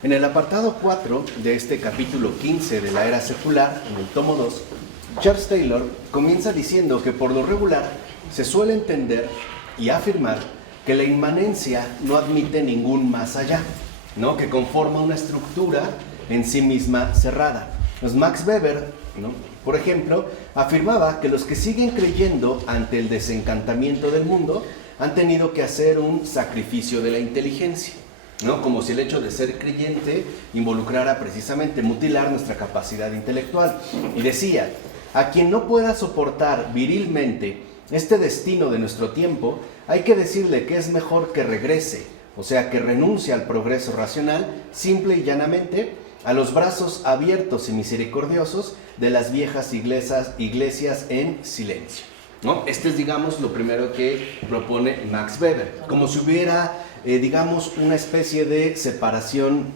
En el apartado 4 de este capítulo 15 de la era secular, en el tomo 2, Charles Taylor comienza diciendo que por lo regular se suele entender y afirmar que la inmanencia no admite ningún más allá, ¿no? Que conforma una estructura en sí misma cerrada. Pues Max Weber, ¿no?, por ejemplo, afirmaba que los que siguen creyendo ante el desencantamiento del mundo han tenido que hacer un sacrificio de la inteligencia, ¿no? Como si el hecho de ser creyente involucrara precisamente mutilar nuestra capacidad intelectual. Y decía: a quien no pueda soportar virilmente este destino de nuestro tiempo, hay que decirle que es mejor que regrese, o sea, que renuncie al progreso racional, simple y llanamente, a los brazos abiertos y misericordiosos de las viejas iglesias en silencio, ¿no? Este es, digamos, lo primero que propone Max Weber, como si hubiera digamos, una especie de separación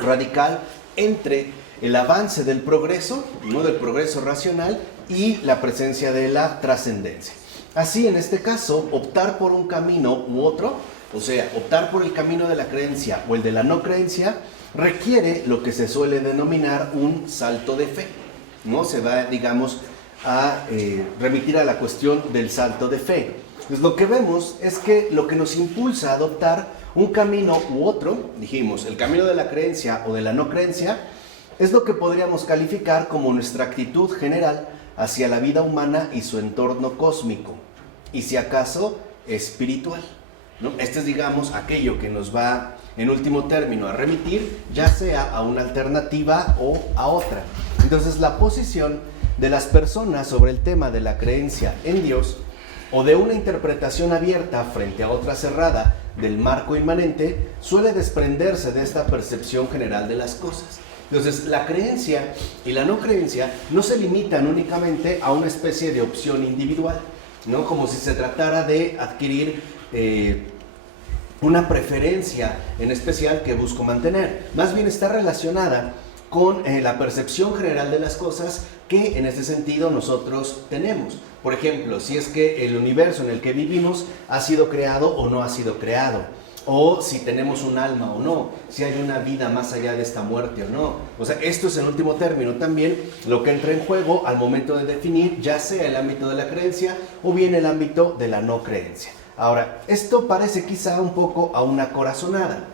radical entre el avance del progreso, ¿no?, del progreso racional, y la presencia de la trascendencia. Así, en este caso, optar por un camino u otro, o sea, optar por el camino de la creencia o el de la no creencia, requiere lo que se suele denominar un salto de fe, ¿no? Se va, digamos, a remitir a la cuestión del salto de fe. Pues lo que vemos es que lo que nos impulsa a adoptar un camino u otro, dijimos, el camino de la creencia o de la no creencia, es lo que podríamos calificar como nuestra actitud general hacia la vida humana y su entorno cósmico, y si acaso espiritual, ¿no? Este es, digamos, aquello que nos va, en último término, a remitir ya sea a una alternativa o a otra. Entonces, la posición de las personas sobre el tema de la creencia en Dios o de una interpretación abierta frente a otra cerrada del marco inmanente suele desprenderse de esta percepción general de las cosas. Entonces, la creencia y la no creencia no se limitan únicamente a una especie de opción individual, ¿no? Como si se tratara de adquirir una preferencia en especial que busco mantener. Más bien está relacionada con la percepción general de las cosas que en este sentido nosotros tenemos. Por ejemplo, si es que el universo en el que vivimos ha sido creado o no ha sido creado, o si tenemos un alma o no, si hay una vida más allá de esta muerte o no. O sea, esto es en último término también lo que entra en juego al momento de definir ya sea el ámbito de la creencia o bien el ámbito de la no creencia. Ahora, esto parece quizá un poco a una corazonada,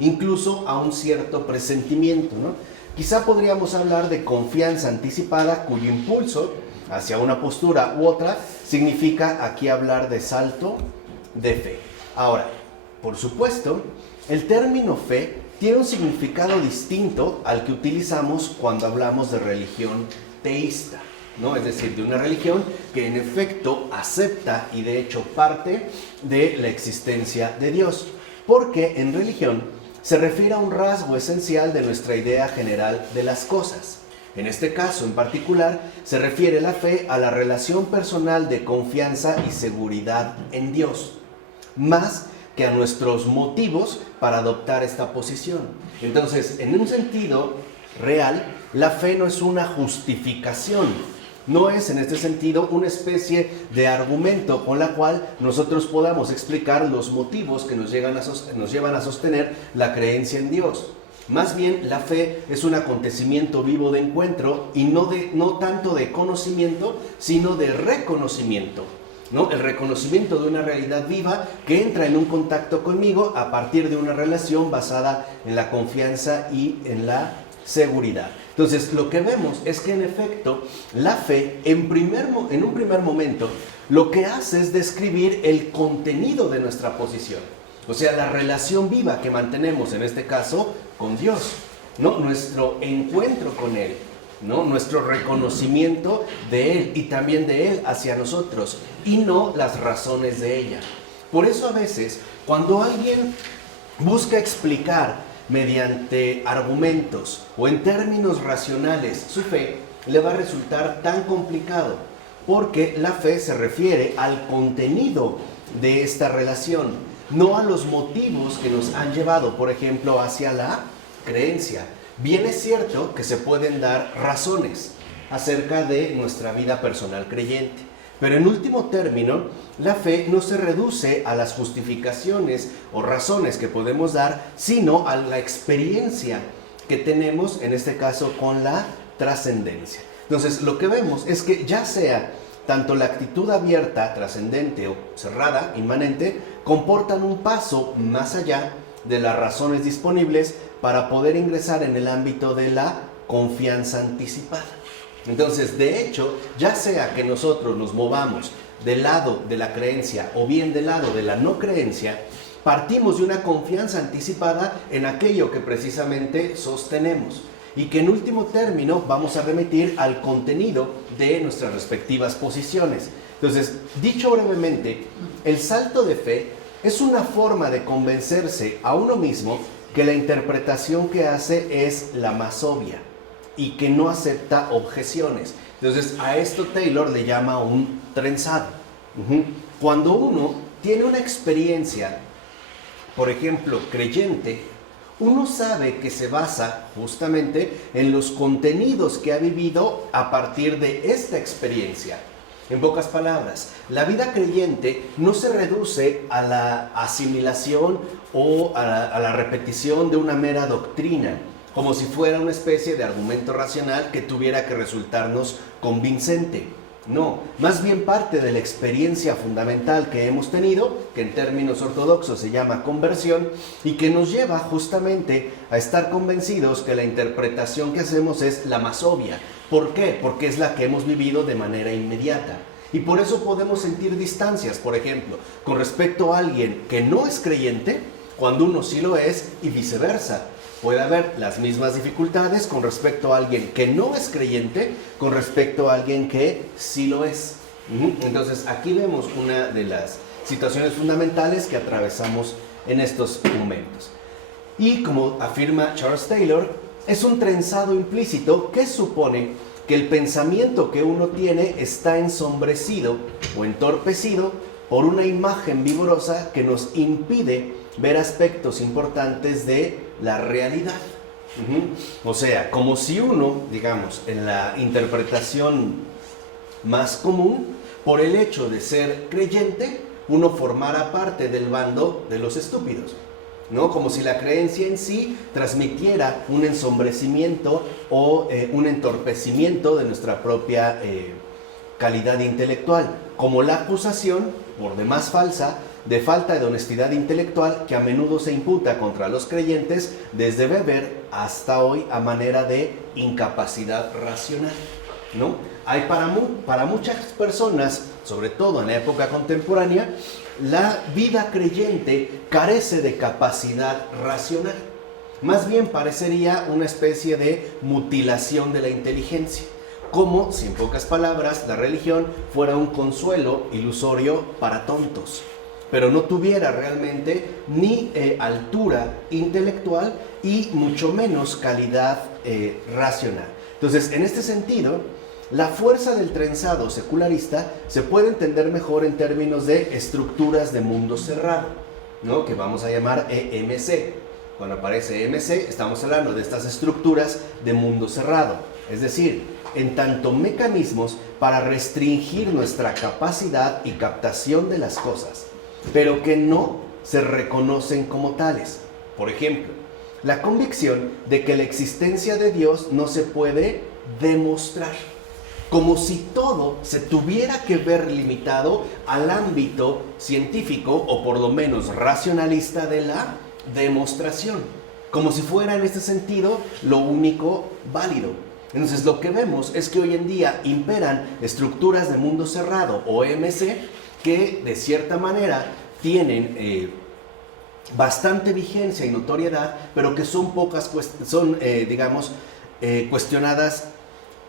incluso a un cierto presentimiento, ¿no? Quizá podríamos hablar de confianza anticipada cuyo impulso hacia una postura u otra significa aquí hablar de salto de fe. Ahora, por supuesto, el término fe tiene un significado distinto al que utilizamos cuando hablamos de religión teísta, ¿no? Es decir, de una religión que en efecto acepta y de hecho parte de la existencia de Dios, porque en religión se refiere a un rasgo esencial de nuestra idea general de las cosas. En este caso en particular, se refiere la fe a la relación personal de confianza y seguridad en Dios, más que a nuestros motivos para adoptar esta posición. Entonces, en un sentido real, la fe no es una justificación, no es en este sentido una especie de argumento con la cual nosotros podamos explicar los motivos que nos llevan a sostener la creencia en Dios. Más bien, la fe es un acontecimiento vivo de encuentro y no tanto de conocimiento, sino de reconocimiento, ¿no? El reconocimiento de una realidad viva que entra en un contacto conmigo a partir de una relación basada en la confianza y en la seguridad. Entonces, lo que vemos es que en efecto la fe en un primer momento lo que hace es describir el contenido de nuestra posición, o sea, la relación viva que mantenemos en este caso con Dios, ¿no? Nuestro encuentro con Él, ¿no? Nuestro reconocimiento de Él y también de Él hacia nosotros, y no las razones de ella. Por eso a veces cuando alguien busca explicar mediante argumentos o en términos racionales su fe, le va a resultar tan complicado, porque la fe se refiere al contenido de esta relación, no a los motivos que nos han llevado, por ejemplo, hacia la creencia. Bien es cierto que se pueden dar razones acerca de nuestra vida personal creyente, Pero en último término, la fe no se reduce a las justificaciones o razones que podemos dar, sino a la experiencia que tenemos, en este caso, con la trascendencia. Entonces, lo que vemos es que ya sea tanto la actitud abierta, trascendente o cerrada, inmanente, comportan un paso más allá de las razones disponibles para poder ingresar en el ámbito de la confianza anticipada. Entonces, de hecho, ya sea que nosotros nos movamos del lado de la creencia o bien del lado de la no creencia, partimos de una confianza anticipada en aquello que precisamente sostenemos y que en último término vamos a remitir al contenido de nuestras respectivas posiciones. Entonces, dicho brevemente, el salto de fe es una forma de convencerse a uno mismo que la interpretación que hace es la más obvia y que no acepta objeciones. Entonces, a esto Taylor le llama un trenzado. Cuando uno tiene una experiencia, por ejemplo, creyente, uno sabe que se basa justamente en los contenidos que ha vivido a partir de esta experiencia. En pocas palabras, la vida creyente no se reduce a la asimilación o a la repetición de una mera doctrina, como si fuera una especie de argumento racional que tuviera que resultarnos convincente. No, más bien parte de la experiencia fundamental que hemos tenido, que en términos ortodoxos se llama conversión, y que nos lleva justamente a estar convencidos que la interpretación que hacemos es la más obvia. ¿Por qué? Porque es la que hemos vivido de manera inmediata. Y por eso podemos sentir distancias, por ejemplo, con respecto a alguien que no es creyente, cuando uno sí lo es, y viceversa. Puede haber las mismas dificultades con respecto a alguien que no es creyente, con respecto a alguien que sí lo es. Entonces, aquí vemos una de las situaciones fundamentales que atravesamos en estos momentos. Y como afirma Charles Taylor, es un trenzado implícito que supone que el pensamiento que uno tiene está ensombrecido o entorpecido por una imagen vigorosa que nos impide ver aspectos importantes de la realidad. O sea, como si uno, digamos, en la interpretación más común, por el hecho de ser creyente, uno formara parte del bando de los estúpidos, ¿no? Como si la creencia en sí transmitiera un ensombrecimiento o un entorpecimiento de nuestra propia calidad intelectual, como la acusación, por demás falsa, de falta de honestidad intelectual que a menudo se imputa contra los creyentes desde Weber hasta hoy a manera de incapacidad racional, ¿no? Hay para muchas personas, sobre todo en la época contemporánea, la vida creyente carece de capacidad racional. Más bien parecería una especie de mutilación de la inteligencia, como si en pocas palabras la religión fuera un consuelo ilusorio para tontos, pero no tuviera realmente ni altura intelectual y mucho menos calidad racional. Entonces, en este sentido, la fuerza del trenzado secularista se puede entender mejor en términos de estructuras de mundo cerrado, ¿no? Que vamos a llamar EMC. Cuando aparece EMC, estamos hablando de estas estructuras de mundo cerrado, es decir, en tanto mecanismos para restringir nuestra capacidad y captación de las cosas, pero que no se reconocen como tales. Por ejemplo, la convicción de que la existencia de Dios no se puede demostrar, como si todo se tuviera que ver limitado al ámbito científico o por lo menos racionalista de la demostración, como si fuera en este sentido lo único válido. Entonces lo que vemos es que hoy en día imperan estructuras de mundo cerrado o EMC que de cierta manera tienen bastante vigencia y notoriedad, pero que son cuestionadas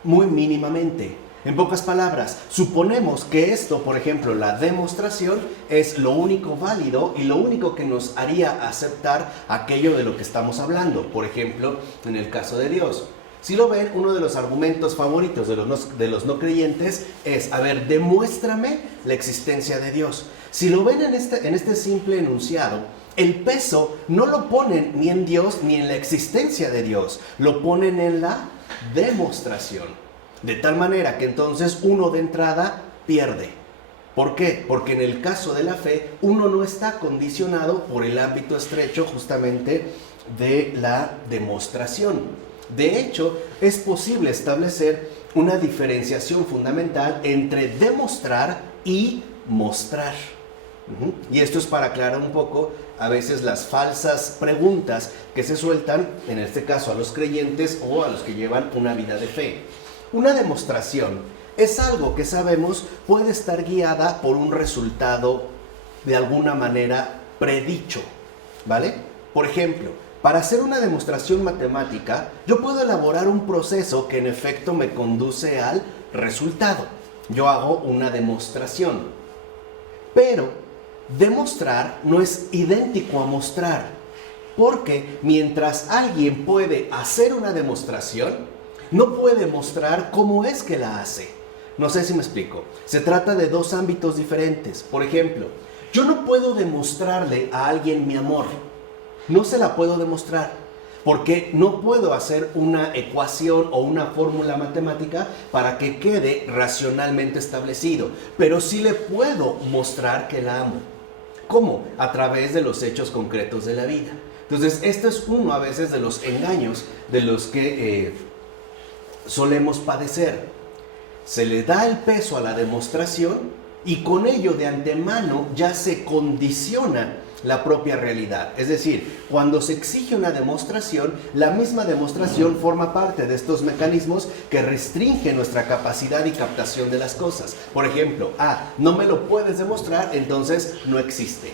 muy mínimamente. En pocas palabras, suponemos que esto, por ejemplo, la demostración, es lo único válido y lo único que nos haría aceptar aquello de lo que estamos hablando. Por ejemplo, en el caso de Dios. Si lo ven, uno de los argumentos favoritos de los no creyentes es, a ver, demuéstrame la existencia de Dios. Si lo ven en este simple enunciado, el peso no lo ponen ni en Dios ni en la existencia de Dios, lo ponen en la demostración. De tal manera que entonces uno de entrada pierde. ¿Por qué? Porque en el caso de la fe, uno no está condicionado por el ámbito estrecho justamente de la demostración. De hecho, es posible establecer una diferenciación fundamental entre demostrar y mostrar. Y esto es para aclarar un poco a veces las falsas preguntas que se sueltan, en este caso a los creyentes o a los que llevan una vida de fe. Una demostración es algo que sabemos puede estar guiada por un resultado de alguna manera predicho, ¿vale? Por ejemplo, para hacer una demostración matemática, yo puedo elaborar un proceso que en efecto me conduce al resultado. Yo hago una demostración, pero demostrar no es idéntico a mostrar, porque mientras alguien puede hacer una demostración, no puede mostrar cómo es que la hace. No sé si me explico. Se trata de dos ámbitos diferentes. Por ejemplo, yo no puedo demostrarle a alguien mi amor. No se la puedo demostrar, porque no puedo hacer una ecuación o una fórmula matemática para que quede racionalmente establecido, pero sí le puedo mostrar que la amo. ¿Cómo? A través de los hechos concretos de la vida. Entonces, esto es uno a veces de los engaños de los que solemos padecer. Se le da el peso a la demostración y con ello de antemano ya se condiciona la propia realidad. Es decir, cuando se exige una demostración, la misma demostración forma parte de estos mecanismos que restringen nuestra capacidad y captación de las cosas. Por ejemplo, no me lo puedes demostrar, entonces no existe,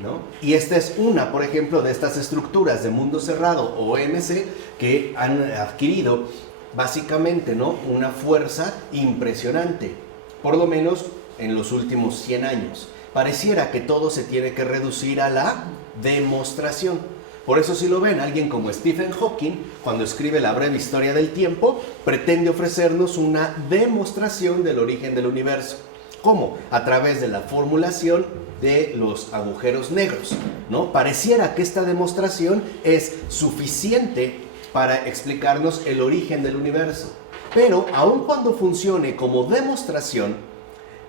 ¿no? Y esta es una, por ejemplo, de estas estructuras de mundo cerrado o OMC que han adquirido básicamente, ¿no?, una fuerza impresionante, por lo menos en los últimos 100 años. Pareciera que todo se tiene que reducir a la demostración. Por eso, si lo ven, alguien como Stephen Hawking, cuando escribe La breve historia del tiempo, pretende ofrecernos una demostración del origen del universo. ¿Cómo? A través de la formulación de los agujeros negros, ¿no? Pareciera que esta demostración es suficiente para explicarnos el origen del universo. Pero, aun cuando funcione como demostración,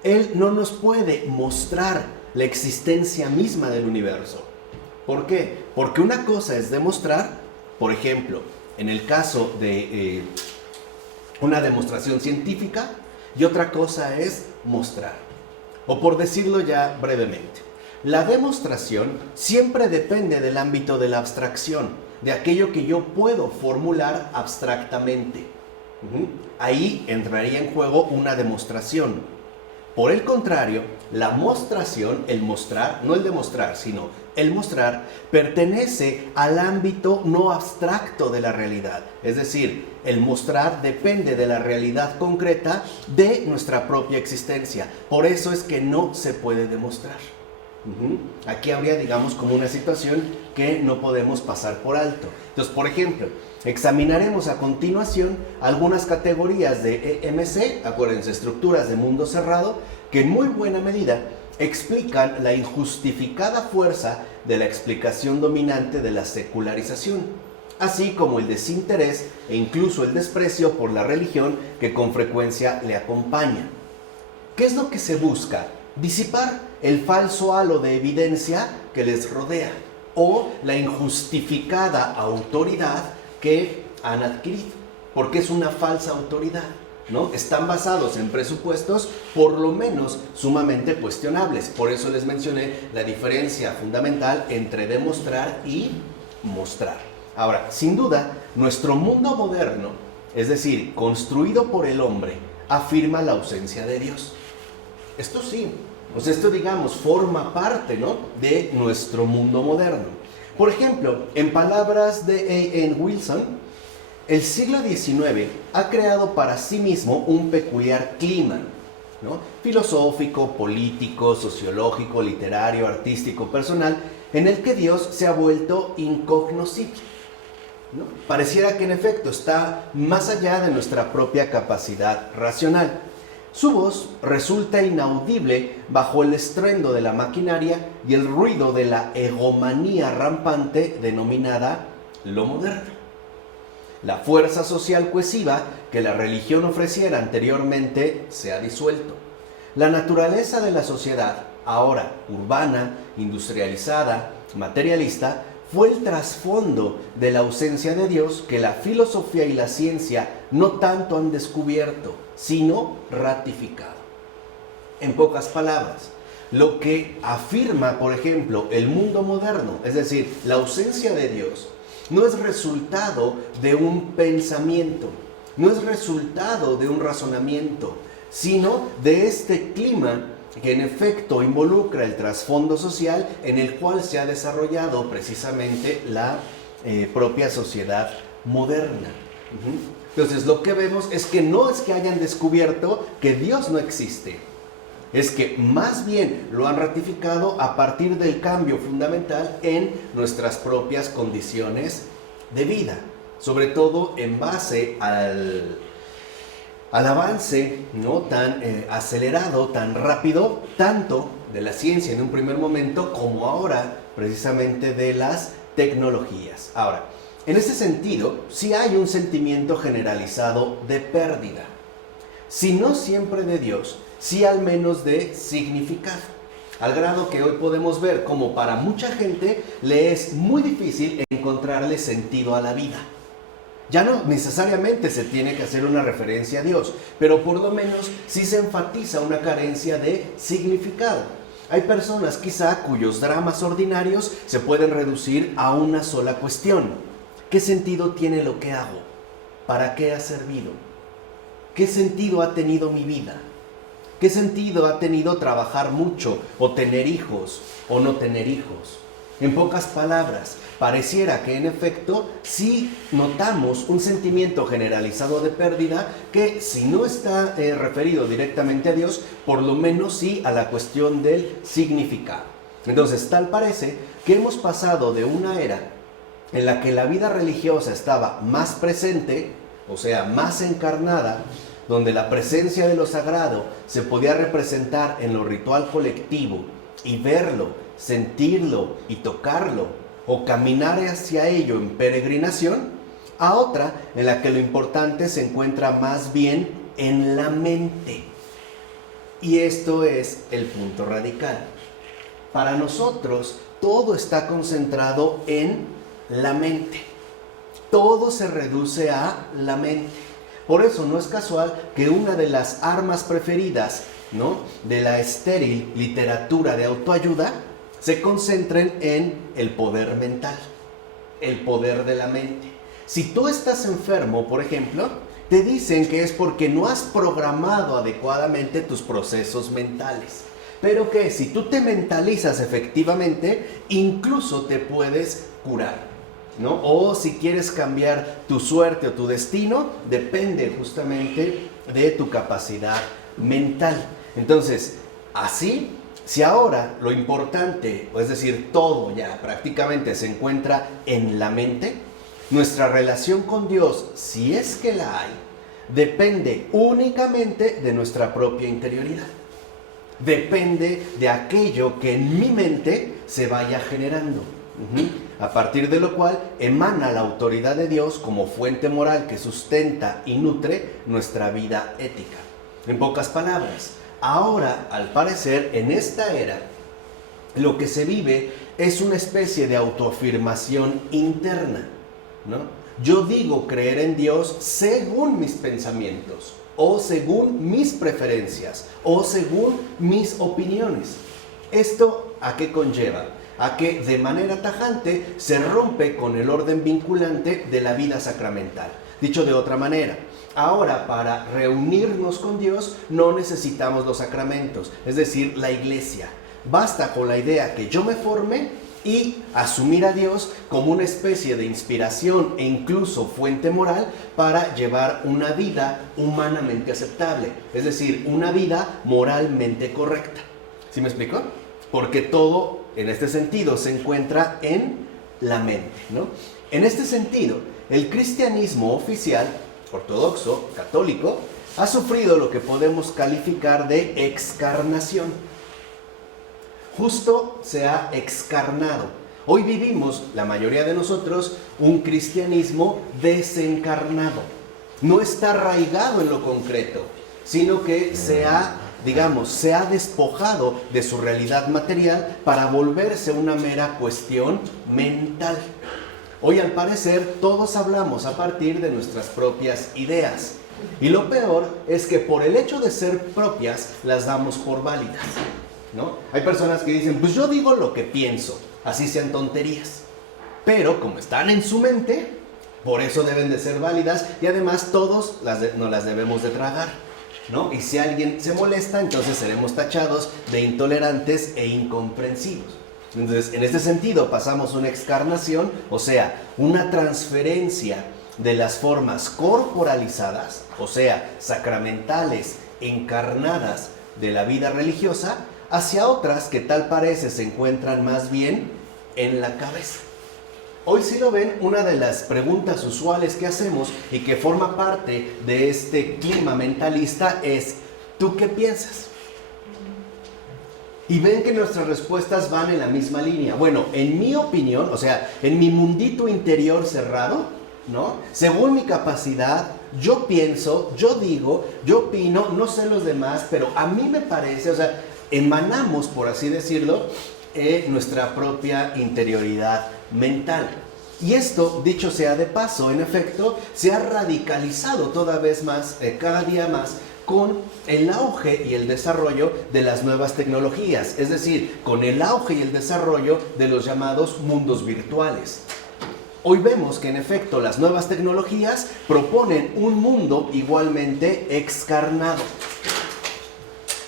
él no nos puede mostrar la existencia misma del universo. ¿Por qué? Porque una cosa es demostrar, por ejemplo, en el caso de una demostración científica, y otra cosa es mostrar. O por decirlo ya brevemente, la demostración siempre depende del ámbito de la abstracción, de aquello que yo puedo formular abstractamente. Ahí entraría en juego una demostración. Por el contrario, la mostración, el mostrar, no el demostrar, sino el mostrar, pertenece al ámbito no abstracto de la realidad. Es decir, el mostrar depende de la realidad concreta de nuestra propia existencia. Por eso es que no se puede demostrar. Aquí habría, digamos, como una situación que no podemos pasar por alto. Entonces, por ejemplo, examinaremos a continuación algunas categorías de EMC, acuérdense, estructuras de mundo cerrado, que en muy buena medida explican la injustificada fuerza de la explicación dominante de la secularización, así como el desinterés e incluso el desprecio por la religión que con frecuencia le acompaña. ¿Qué es lo que se busca? Disipar el falso halo de evidencia que les rodea o la injustificada autoridad que han adquirido, porque es una falsa autoridad, ¿no? Están basados en presupuestos por lo menos sumamente cuestionables. Por eso les mencioné la diferencia fundamental entre demostrar y mostrar. Ahora, sin duda, nuestro mundo moderno, es decir, construido por el hombre, afirma la ausencia de Dios. Esto sí, pues esto, digamos, forma parte, ¿no?, de nuestro mundo moderno. Por ejemplo, en palabras de A.N. Wilson, el siglo XIX ha creado para sí mismo un peculiar clima, ¿no?, filosófico, político, sociológico, literario, artístico, personal, en el que Dios se ha vuelto incognoscible, ¿no? Pareciera que en efecto está más allá de nuestra propia capacidad racional. Su voz resulta inaudible bajo el estruendo de la maquinaria y el ruido de la egomanía rampante denominada lo moderno. La fuerza social cohesiva que la religión ofreciera anteriormente se ha disuelto. La naturaleza de la sociedad, ahora urbana, industrializada, materialista, fue el trasfondo de la ausencia de Dios que la filosofía y la ciencia no tanto han descubierto, sino ratificado. En pocas palabras, lo que afirma, por ejemplo, el mundo moderno, es decir, la ausencia de Dios, no es resultado de un pensamiento, no es resultado de un razonamiento, sino de este clima que en efecto involucra el trasfondo social en el cual se ha desarrollado precisamente la propia sociedad moderna. Entonces lo que vemos es que no es que hayan descubierto que Dios no existe, es que más bien lo han ratificado a partir del cambio fundamental en nuestras propias condiciones de vida, sobre todo en base al avance, ¿no?, tan acelerado, tan rápido, tanto de la ciencia en un primer momento como ahora precisamente de las tecnologías. Ahora, en ese sentido, sí hay un sentimiento generalizado de pérdida, si no siempre de Dios, sí al menos de significado, al grado que hoy podemos ver como para mucha gente le es muy difícil encontrarle sentido a la vida. Ya no necesariamente se tiene que hacer una referencia a Dios, pero por lo menos sí se enfatiza una carencia de significado. Hay personas quizá cuyos dramas ordinarios se pueden reducir a una sola cuestión. ¿Qué sentido tiene lo que hago? ¿Para qué ha servido? ¿Qué sentido ha tenido mi vida? ¿Qué sentido ha tenido trabajar mucho o tener hijos o no tener hijos? En pocas palabras, pareciera que en efecto sí notamos un sentimiento generalizado de pérdida que si no está referido directamente a Dios, por lo menos sí a la cuestión del significado. Entonces, tal parece que hemos pasado de una era en la que la vida religiosa estaba más presente, o sea, más encarnada, donde la presencia de lo sagrado se podía representar en lo ritual colectivo y verlo, sentirlo y tocarlo, o caminar hacia ello en peregrinación, a otra en la que lo importante se encuentra más bien en la mente. Y esto es el punto radical. Para nosotros, todo está concentrado en la mente. Todo se reduce a la mente. Por eso no es casual que una de las armas preferidas, ¿no?, de la estéril literatura de autoayuda se concentren en el poder mental, el poder de la mente. Si tú estás enfermo, por ejemplo, te dicen que es porque no has programado adecuadamente tus procesos mentales. Pero que si tú te mentalizas efectivamente, incluso te puedes curar, ¿no? O si quieres cambiar tu suerte o tu destino, depende justamente de tu capacidad mental. Entonces, así, si ahora lo importante, es decir, todo ya prácticamente se encuentra en la mente, nuestra relación con Dios, si es que la hay, depende únicamente de nuestra propia interioridad. Depende de aquello que en mi mente se vaya generando. A partir de lo cual emana la autoridad de Dios como fuente moral que sustenta y nutre nuestra vida ética. En pocas palabras, ahora, al parecer, en esta era, lo que se vive es una especie de autoafirmación interna, ¿no? Yo digo creer en Dios según mis pensamientos, o según mis preferencias, o según mis opiniones. ¿Esto a qué conlleva? A que de manera tajante se rompe con el orden vinculante de la vida sacramental. Dicho de otra manera, ahora para reunirnos con Dios no necesitamos los sacramentos, es decir, la iglesia. Basta con la idea que yo me forme y asumir a Dios como una especie de inspiración e incluso fuente moral para llevar una vida humanamente aceptable, es decir, una vida moralmente correcta. ¿Sí me explico? Porque todo en este sentido se encuentra en la mente, ¿no? En este sentido, el cristianismo oficial, ortodoxo, católico, ha sufrido lo que podemos calificar de excarnación. Justo se ha excarnado. Hoy vivimos, la mayoría de nosotros, un cristianismo desencarnado. No está arraigado en lo concreto, sino que se ha digamos, se ha despojado de su realidad material para volverse una mera cuestión mental. Hoy, al parecer, todos hablamos a partir de nuestras propias ideas. Y lo peor es que por el hecho de ser propias, las damos por válidas, ¿no? Hay personas que dicen, pues yo digo lo que pienso, así sean tonterías. Pero como están en su mente, por eso deben de ser válidas y además todos nos las debemos de tragar, ¿no? Y si alguien se molesta, entonces seremos tachados de intolerantes e incomprensivos. Entonces, en este sentido, pasamos una excarnación, o sea, una transferencia de las formas corporalizadas, o sea, sacramentales, encarnadas de la vida religiosa, hacia otras que tal parece se encuentran más bien en la cabeza. Hoy, si lo ven, una de las preguntas usuales que hacemos y que forma parte de este clima mentalista es, ¿tú qué piensas? Y ven que nuestras respuestas van en la misma línea. Bueno, en mi opinión, o sea, en mi mundito interior cerrado, ¿no? Según mi capacidad, yo pienso, yo digo, yo opino, no sé los demás, pero a mí me parece, o sea, emanamos, por así decirlo, nuestra propia interioridad mental. Y esto, dicho sea de paso, en efecto, se ha radicalizado toda vez más, cada día más, con el auge y el desarrollo de las nuevas tecnologías, es decir, con el auge y el desarrollo de los llamados mundos virtuales. Hoy vemos que en efecto las nuevas tecnologías proponen un mundo igualmente excarnado.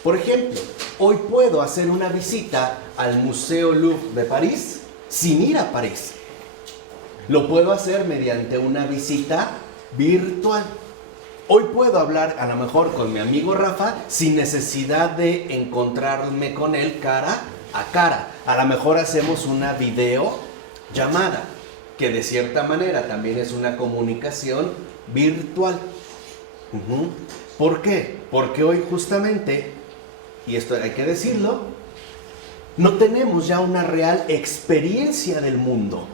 Por ejemplo, hoy puedo hacer una visita al Museo Louvre de París sin ir a París. Lo puedo hacer mediante una visita virtual. Hoy puedo hablar a lo mejor con mi amigo Rafa sin necesidad de encontrarme con él cara a cara. A lo mejor hacemos una videollamada, que de cierta manera también es una comunicación virtual. ¿Por qué? Porque hoy justamente, y esto hay que decirlo, no tenemos ya una real experiencia del mundo,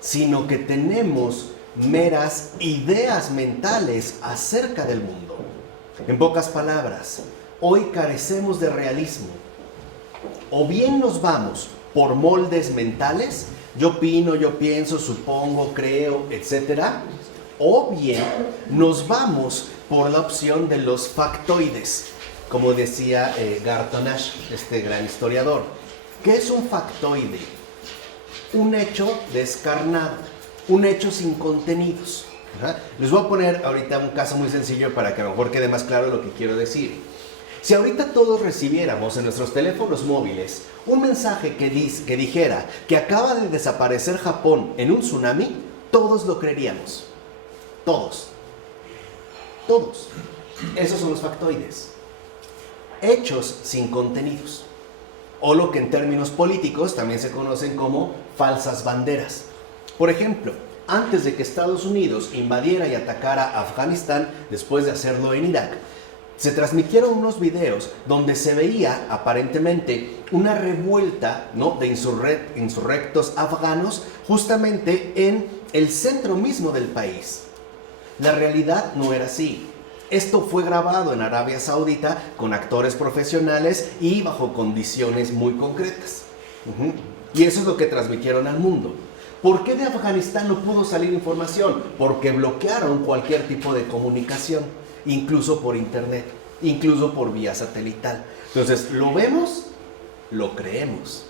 sino que tenemos meras ideas mentales acerca del mundo. En pocas palabras, hoy carecemos de realismo. O bien nos vamos por moldes mentales, yo opino, yo pienso, supongo, creo, etc. O bien nos vamos por la opción de los factoides, como decía Garton Ash, este gran historiador. ¿Qué es un factoide? Un hecho descarnado, un hecho sin contenidos. Les voy a poner ahorita un caso muy sencillo para que a lo mejor quede más claro lo que quiero decir. Si ahorita todos recibiéramos en nuestros teléfonos móviles un mensaje que dijera que acaba de desaparecer Japón en un tsunami, todos lo creeríamos. Todos. Todos. Esos son los factoides. Hechos sin contenidos. O lo que en términos políticos también se conocen como falsas banderas. Por ejemplo, antes de que Estados Unidos invadiera y atacara a Afganistán, después de hacerlo en Irak, se transmitieron unos videos donde se veía aparentemente una revuelta, ¿no?, de insurrectos afganos justamente en el centro mismo del país. La realidad no era así. Esto fue grabado en Arabia Saudita con actores profesionales y bajo condiciones muy concretas. Y eso es lo que transmitieron al mundo. ¿Por qué de Afganistán no pudo salir información? Porque bloquearon cualquier tipo de comunicación, incluso por internet, incluso por vía satelital. Entonces, lo vemos, lo creemos.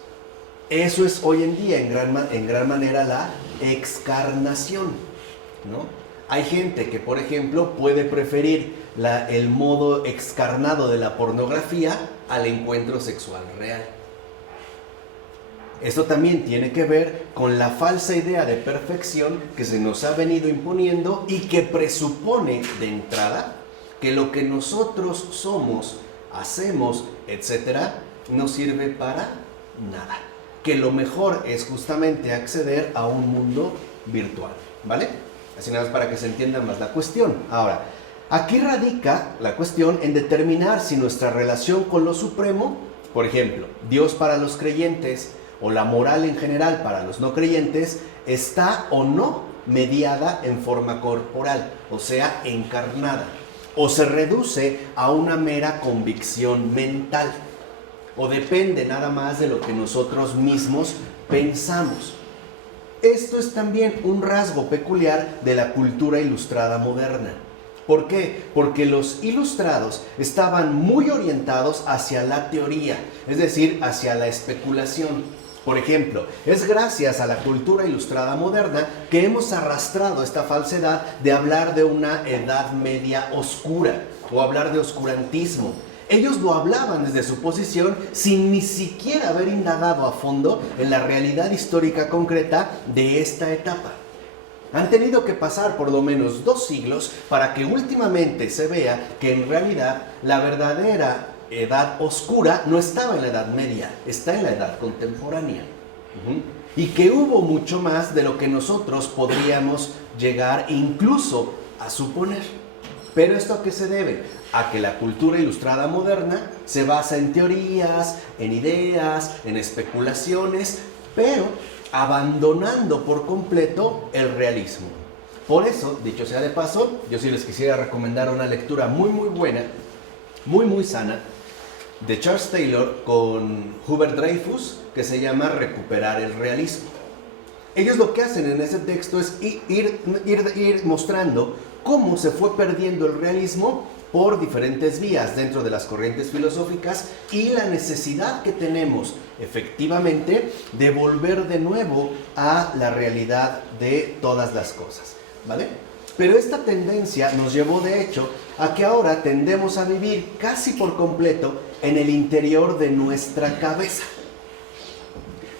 Eso es hoy en día en gran manera la excarnación, ¿no? Hay gente que, por ejemplo, puede preferir el modo excarnado de la pornografía al encuentro sexual real. Esto también tiene que ver con la falsa idea de perfección que se nos ha venido imponiendo y que presupone de entrada que lo que nosotros somos, hacemos, etc., no sirve para nada. Que lo mejor es justamente acceder a un mundo virtual, ¿vale? Así nada más para que se entienda más la cuestión. Ahora, aquí radica la cuestión en determinar si nuestra relación con lo supremo, por ejemplo, Dios para los creyentes o la moral en general para los no creyentes, está o no mediada en forma corporal, o sea, encarnada. o se reduce a una mera convicción mental, o depende nada más de lo que nosotros mismos pensamos. Esto es también un rasgo peculiar de la cultura ilustrada moderna. ¿Por qué? Porque los ilustrados estaban muy orientados hacia la teoría, es decir, hacia la especulación. Por ejemplo, es gracias a la cultura ilustrada moderna que hemos arrastrado esta falsedad de hablar de una edad media oscura o hablar de oscurantismo. Ellos lo hablaban desde su posición sin ni siquiera haber indagado a fondo en la realidad histórica concreta de esta etapa. Han tenido que pasar por lo menos 2 siglos para que últimamente se vea que en realidad la verdadera edad oscura no estaba en la Edad Media, está en la edad contemporánea. Y que hubo mucho más de lo que nosotros podríamos llegar incluso a suponer. ¿Pero esto a qué se debe? A que la cultura ilustrada moderna se basa en teorías, en ideas, en especulaciones, pero abandonando por completo el realismo. Por eso, dicho sea de paso, yo sí les quisiera recomendar una lectura muy buena, muy sana, de Charles Taylor con Hubert Dreyfus, que se llama Recuperar el realismo. Ellos lo que hacen en ese texto es ir mostrando cómo se fue perdiendo el realismo por diferentes vías dentro de las corrientes filosóficas y la necesidad que tenemos efectivamente de volver de nuevo a la realidad de todas las cosas, ¿vale? Pero esta tendencia nos llevó de hecho a que ahora tendemos a vivir casi por completo en el interior de nuestra cabeza.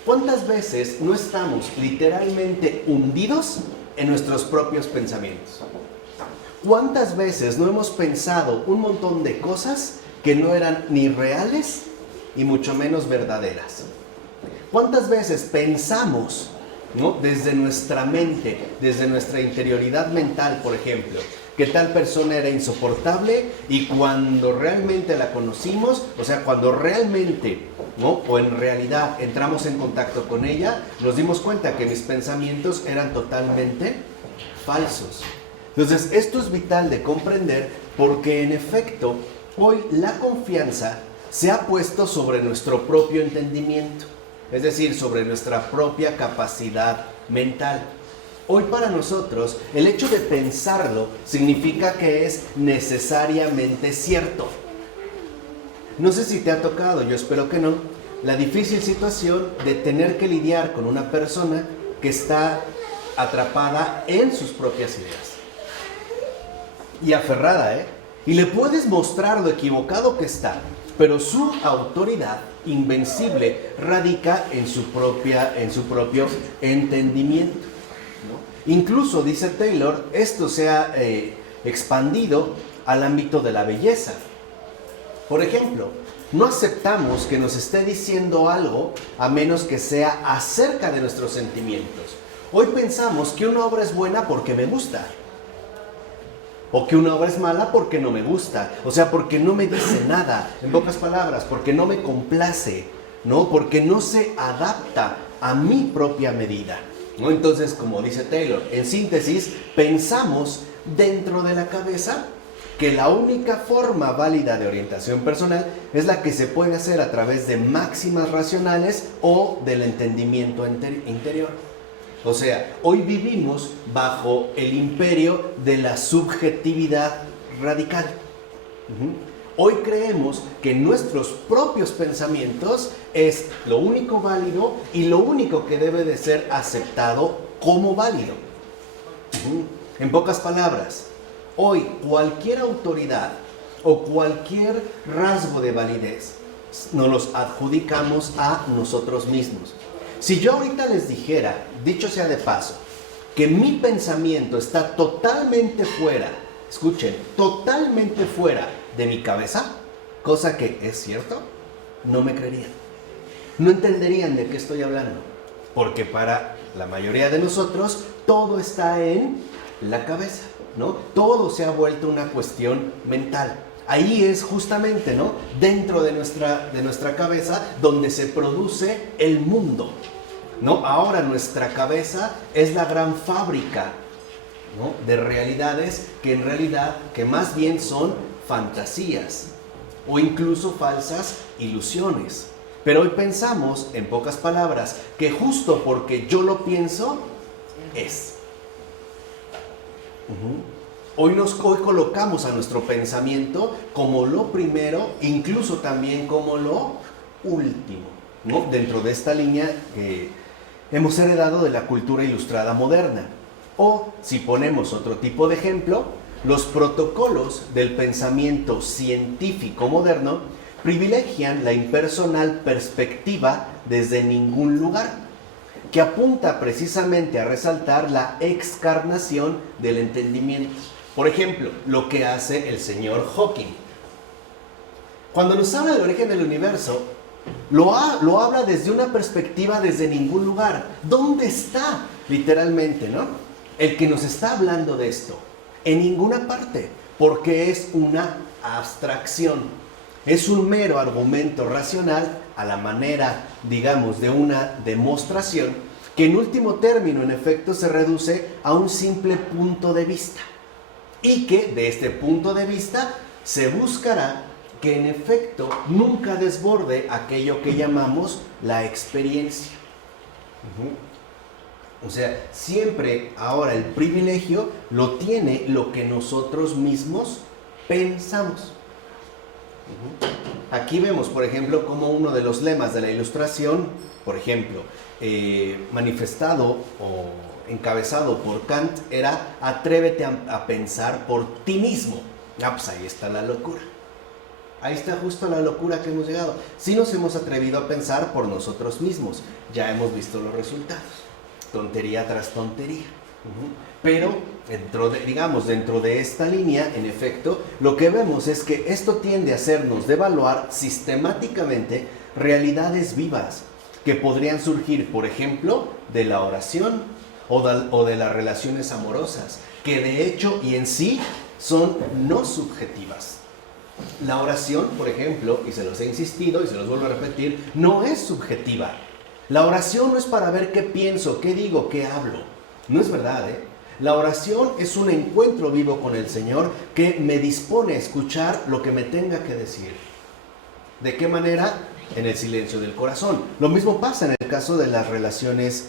¿Cuántas veces no estamos literalmente hundidos en nuestros propios pensamientos? ¿Cuántas veces no hemos pensado un montón de cosas que no eran ni reales y mucho menos verdaderas? ¿Cuántas veces pensamos, ¿no?, desde nuestra mente, desde nuestra interioridad mental, por ejemplo, que tal persona era insoportable y cuando realmente la conocimos, o sea, cuando realmente, ¿no?, o en realidad entramos en contacto con ella, nos dimos cuenta que mis pensamientos eran totalmente falsos? Entonces, esto es vital de comprender porque en efecto, hoy la confianza se ha puesto sobre nuestro propio entendimiento, es decir, sobre nuestra propia capacidad mental. Hoy para nosotros, el hecho de pensarlo significa que es necesariamente cierto. No sé si te ha tocado, yo espero que no, la difícil situación de tener que lidiar con una persona que está atrapada en sus propias ideas. Y aferrada, y le puedes mostrar lo equivocado que está, pero su autoridad invencible radica en su propio entendimiento, ¿no? Incluso, dice Taylor, esto se ha expandido al ámbito de la belleza. Por ejemplo, no aceptamos que nos esté diciendo algo a menos que sea acerca de nuestros sentimientos. Hoy pensamos que una obra es buena porque me gusta, o que una obra es mala porque no me gusta, o sea, porque no me dice nada, en pocas palabras, porque no me complace, ¿no? Porque no se adapta a mi propia medida, ¿no? Entonces, como dice Taylor, en síntesis, pensamos dentro de la cabeza que la única forma válida de orientación personal es la que se puede hacer a través de máximas racionales o del entendimiento interior. O sea, hoy vivimos bajo el imperio de la subjetividad radical. Hoy creemos que nuestros propios pensamientos es lo único válido y lo único que debe de ser aceptado como válido. En pocas palabras, hoy cualquier autoridad o cualquier rasgo de validez nos los adjudicamos a nosotros mismos. Si yo ahorita les dijera, dicho sea de paso, que mi pensamiento está totalmente fuera, escuchen, totalmente fuera de mi cabeza, cosa que es cierto, no me creerían. No entenderían de qué estoy hablando, porque para la mayoría de nosotros todo está en la cabeza, ¿no? Todo se ha vuelto una cuestión mental. Ahí es justamente, ¿no?, dentro de nuestra cabeza donde se produce el mundo, ¿no? Ahora nuestra cabeza es la gran fábrica ¿no? De realidades que en realidad, que más bien son fantasías o incluso falsas ilusiones. Pero hoy pensamos, en pocas palabras, que justo porque yo lo pienso, es. Hoy colocamos a nuestro pensamiento como lo primero, incluso también como lo último, ¿no? Dentro de esta línea que hemos heredado de la cultura ilustrada moderna. O, si ponemos otro tipo de ejemplo, los protocolos del pensamiento científico moderno privilegian la impersonal perspectiva desde ningún lugar, que apunta precisamente a resaltar la excarnación del entendimiento. Por ejemplo, lo que hace el señor Hawking. Cuando nos habla del origen del universo, lo habla desde una perspectiva desde ningún lugar. ¿Dónde está? Literalmente, ¿no? El que nos está hablando de esto. En ninguna parte, porque es una abstracción. Es un mero argumento racional a la manera, digamos, de una demostración que en último término, en efecto, se reduce a un simple punto de vista. Y que de este punto de vista se buscará que en efecto nunca desborde aquello que llamamos la experiencia. O sea, siempre ahora el privilegio lo tiene lo que nosotros mismos pensamos. Aquí vemos, por ejemplo, como uno de los lemas de la Ilustración, por ejemplo, manifestado o encabezado por Kant, era atrévete a pensar por ti mismo. Pues ahí está la locura. Ahí está justo la locura que hemos llegado. Si nos hemos atrevido a pensar por nosotros mismos, ya hemos visto los resultados. Tontería tras tontería. Pero dentro de esta línea, en efecto, lo que vemos es que esto tiende a hacernos devaluar sistemáticamente realidades vivas que podrían surgir, por ejemplo, de la oración o de las relaciones amorosas, que de hecho y en sí son no subjetivas. La oración, por ejemplo, y se los he insistido y se los vuelvo a repetir, no es subjetiva. La oración no es para ver qué pienso, qué digo, qué hablo. No es verdad, ¿eh? La oración es un encuentro vivo con el Señor que me dispone a escuchar lo que me tenga que decir. ¿De qué manera? En el silencio del corazón. Lo mismo pasa en el caso de las relaciones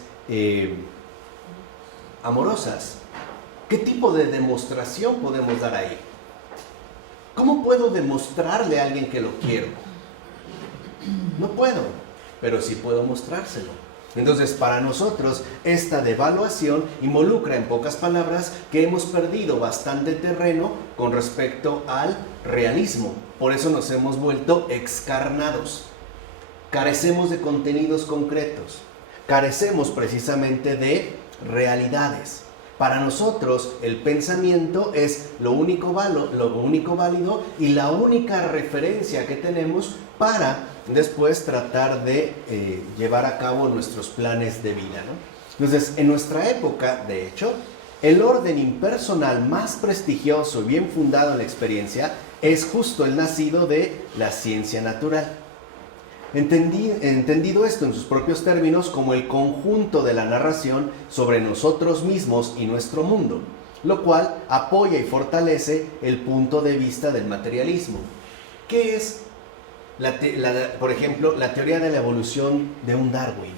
amorosas. ¿Qué tipo de demostración podemos dar ahí? ¿Cómo puedo demostrarle a alguien que lo quiero? No puedo, pero sí puedo mostrárselo. Entonces, para nosotros, esta devaluación involucra, en pocas palabras, que hemos perdido bastante terreno con respecto al realismo. Por eso nos hemos vuelto excarnados. Carecemos de contenidos concretos. Carecemos precisamente de realidades. Para nosotros, el pensamiento es lo único válido y la única referencia que tenemos para después tratar de llevar a cabo nuestros planes de vida, ¿no? Entonces, en nuestra época, de hecho, el orden impersonal más prestigioso y bien fundado en la experiencia es justo el nacido de la ciencia natural. Entendido esto en sus propios términos como el conjunto de la narración sobre nosotros mismos y nuestro mundo, lo cual apoya y fortalece el punto de vista del materialismo. ¿Qué es, por ejemplo, la teoría de la evolución de un Darwin?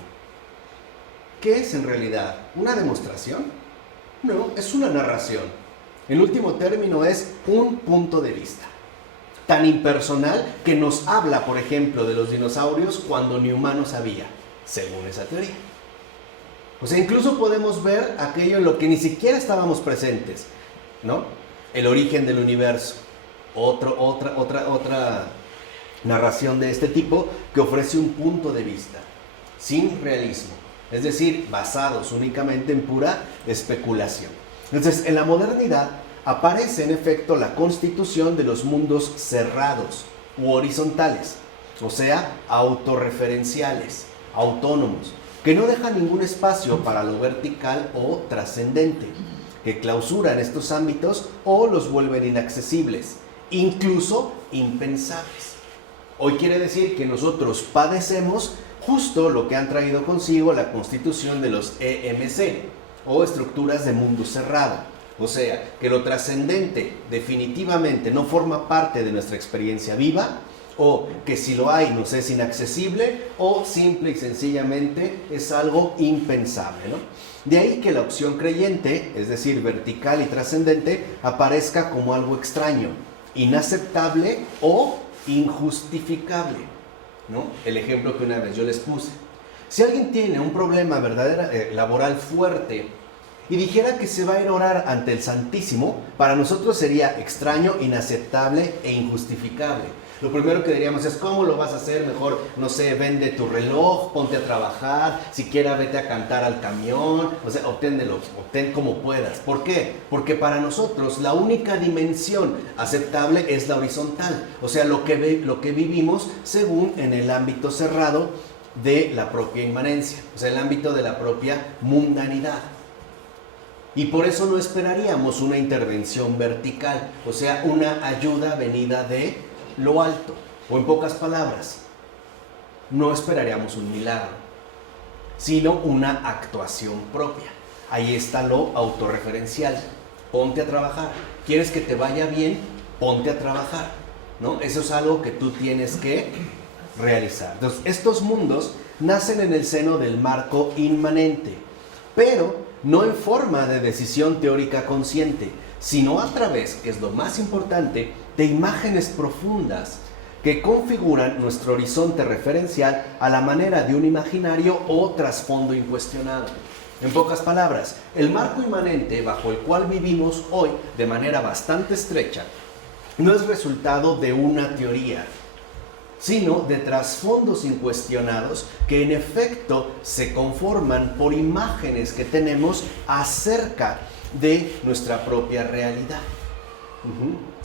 ¿Qué es en realidad? ¿Una demostración? No, es una narración. En último término es un punto de vista. Tan impersonal que nos habla, por ejemplo, de los dinosaurios cuando ni humanos había, según esa teoría. O sea, incluso podemos ver aquello en lo que ni siquiera estábamos presentes, ¿no? El origen del universo. Otra narración de este tipo que ofrece un punto de vista, sin realismo. Es decir, basados únicamente en pura especulación. Entonces, en la modernidad aparece en efecto la constitución de los mundos cerrados u horizontales, o sea, autorreferenciales, autónomos, que no dejan ningún espacio para lo vertical o trascendente, que clausuran estos ámbitos o los vuelven inaccesibles, incluso impensables. Hoy quiere decir que nosotros padecemos justo lo que han traído consigo la constitución de los EMC, o estructuras de mundo cerrado. O sea, que lo trascendente definitivamente no forma parte de nuestra experiencia viva, o que si lo hay nos es inaccesible, o simple y sencillamente es algo impensable, ¿no? De ahí que la opción creyente, es decir, vertical y trascendente, aparezca como algo extraño, inaceptable o injustificable, ¿no? El ejemplo que una vez yo les puse. Si alguien tiene un problema laboral fuerte y dijera que se va a ir a orar ante el Santísimo, para nosotros sería extraño, inaceptable e injustificable. Lo primero que diríamos es, ¿cómo lo vas a hacer? Mejor, no sé, vende tu reloj, ponte a trabajar, siquiera vete a cantar al camión, o sea, obtén como puedas. ¿Por qué? Porque para nosotros la única dimensión aceptable es la horizontal, o sea, lo que vivimos según en el ámbito cerrado de la propia inmanencia, o sea, el ámbito de la propia mundanidad. Y por eso no esperaríamos una intervención vertical, o sea, una ayuda venida de lo alto, o en pocas palabras, no esperaríamos un milagro, sino una actuación propia. Ahí está lo autorreferencial. Ponte a trabajar. ¿Quieres que te vaya bien? Ponte a trabajar, ¿no? Eso es algo que tú tienes que realizar. Entonces, estos mundos nacen en el seno del marco inmanente, pero no en forma de decisión teórica consciente, sino a través, que es lo más importante, de imágenes profundas que configuran nuestro horizonte referencial a la manera de un imaginario o trasfondo incuestionado. En pocas palabras, el marco inmanente bajo el cual vivimos hoy de manera bastante estrecha no es resultado de una teoría, sino de trasfondos incuestionados que en efecto se conforman por imágenes que tenemos acerca de nuestra propia realidad.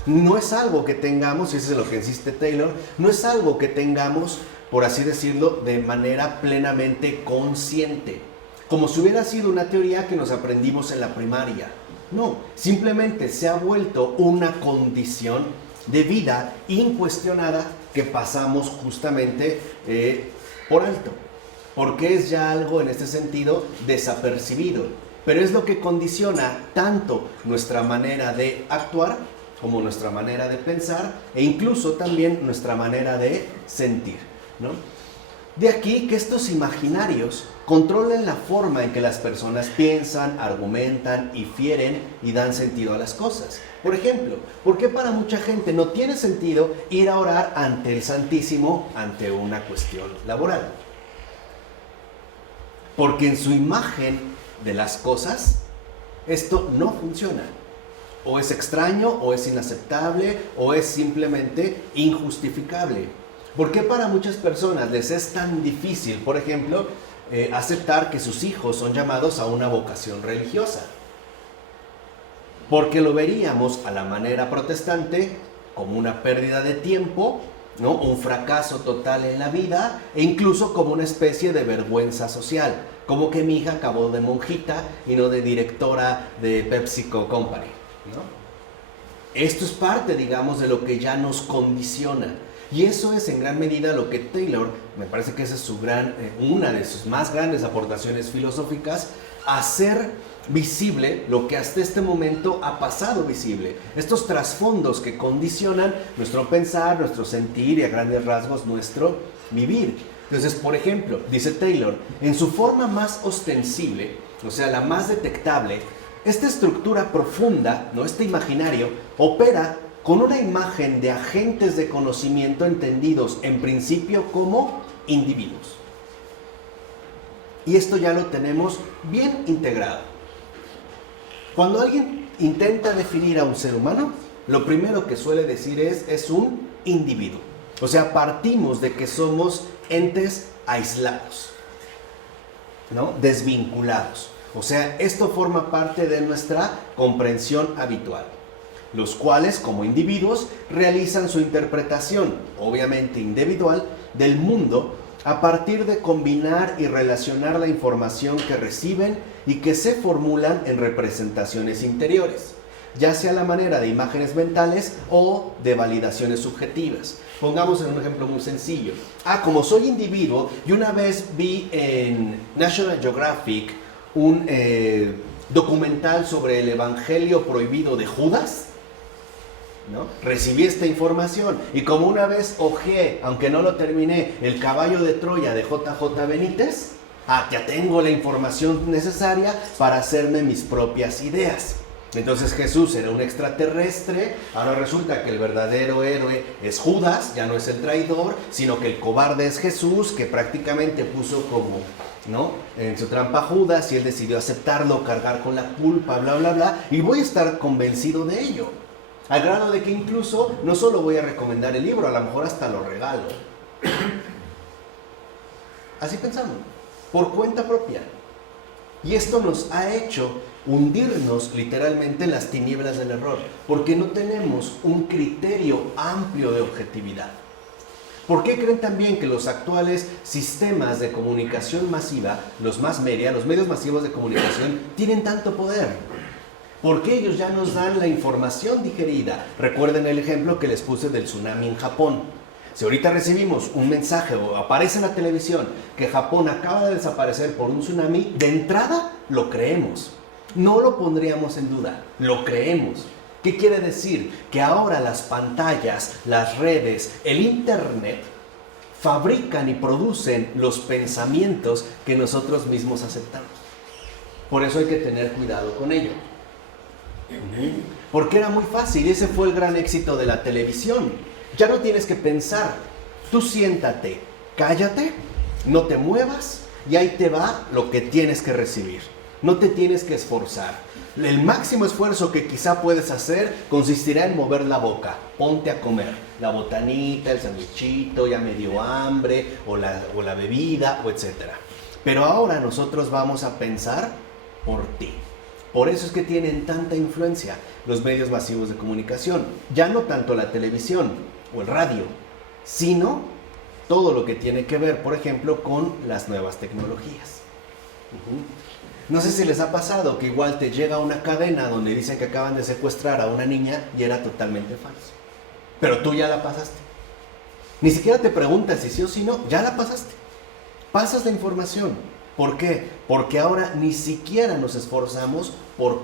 No es algo que tengamos, y eso es lo que insiste Taylor, no es algo que tengamos, por así decirlo, de manera plenamente consciente, como si hubiera sido una teoría que nos aprendimos en la primaria. No, simplemente se ha vuelto una condición de vida incuestionada que pasamos justamente por alto, porque es ya algo en este sentido desapercibido, pero es lo que condiciona tanto nuestra manera de actuar como nuestra manera de pensar e incluso también nuestra manera de sentir, ¿no? De aquí que estos imaginarios controlen la forma en que las personas piensan, argumentan, infieren y dan sentido a las cosas. Por ejemplo, ¿por qué para mucha gente no tiene sentido ir a orar ante el Santísimo ante una cuestión laboral? Porque en su imagen de las cosas, esto no funciona. O es extraño, o es inaceptable, o es simplemente injustificable. ¿Por qué para muchas personas les es tan difícil, por ejemplo, aceptar que sus hijos son llamados a una vocación religiosa? Porque lo veríamos a la manera protestante como una pérdida de tiempo, ¿no? Un fracaso total en la vida e incluso como una especie de vergüenza social, como que mi hija acabó de monjita y no de directora de PepsiCo Company, ¿no? Esto es parte, digamos, de lo que ya nos condiciona. Y eso es en gran medida lo que Taylor, me parece que esa es una de sus más grandes aportaciones filosóficas, hacer visible lo que hasta este momento ha pasado visible. Estos trasfondos que condicionan nuestro pensar, nuestro sentir y a grandes rasgos nuestro vivir. Entonces, por ejemplo, dice Taylor, en su forma más ostensible, o sea, la más detectable, esta estructura profunda, ¿no? Este imaginario, opera con una imagen de agentes de conocimiento entendidos en principio como individuos. Y esto ya lo tenemos bien integrado. Cuando alguien intenta definir a un ser humano, lo primero que suele decir es un individuo. O sea, partimos de que somos entes aislados, ¿no? Desvinculados. O sea, esto forma parte de nuestra comprensión habitual, los cuales como individuos realizan su interpretación, obviamente individual, del mundo a partir de combinar y relacionar la información que reciben y que se formulan en representaciones interiores, ya sea a la manera de imágenes mentales o de validaciones subjetivas. Pongamos un ejemplo muy sencillo. Como soy individuo, y una vez vi en National Geographic un documental sobre el evangelio prohibido de Judas, ¿no? Recibí esta información y como una vez hojeé, aunque no lo terminé, El caballo de Troya de JJ Benítez, ya tengo la información necesaria para hacerme mis propias ideas. Entonces Jesús era un extraterrestre, ahora resulta que el verdadero héroe es Judas, ya no es el traidor, sino que el cobarde es Jesús, que prácticamente puso como, ¿no?, en su trampa a Judas y él decidió aceptarlo, cargar con la culpa, bla, bla, bla, y voy a estar convencido de ello. Al grado de que incluso no solo voy a recomendar el libro, a lo mejor hasta lo regalo. Así pensamos, por cuenta propia. Y esto nos ha hecho hundirnos literalmente en las tinieblas del error, porque no tenemos un criterio amplio de objetividad. ¿Por qué creen también que los actuales sistemas de comunicación masiva, los mass media, los medios masivos de comunicación, tienen tanto poder? Porque ellos ya nos dan la información digerida. Recuerden el ejemplo que les puse del tsunami en Japón. Si ahorita recibimos un mensaje o aparece en la televisión que Japón acaba de desaparecer por un tsunami, de entrada lo creemos. No lo pondríamos en duda, lo creemos. ¿Qué quiere decir? Que ahora las pantallas, las redes, el internet fabrican y producen los pensamientos que nosotros mismos aceptamos. Por eso hay que tener cuidado con ello. Porque era muy fácil, ese fue el gran éxito de la televisión. Ya no tienes que pensar, tú siéntate, cállate, no te muevas y ahí te va lo que tienes que recibir. No te tienes que esforzar. El máximo esfuerzo que quizá puedes hacer consistirá en mover la boca. Ponte a comer la botanita, el sandwichito, ya me dio hambre, o la bebida, o etcétera. Pero ahora nosotros vamos a pensar por ti. Por eso es que tienen tanta influencia los medios masivos de comunicación. Ya no tanto la televisión o el radio, sino todo lo que tiene que ver, por ejemplo, con las nuevas tecnologías. No sé si les ha pasado que igual te llega una cadena donde dicen que acaban de secuestrar a una niña y era totalmente falso. Pero tú ya la pasaste. Ni siquiera te preguntas si sí o si no, ya la pasaste. Pasas la información. ¿Por qué? Porque ahora ni siquiera nos esforzamos por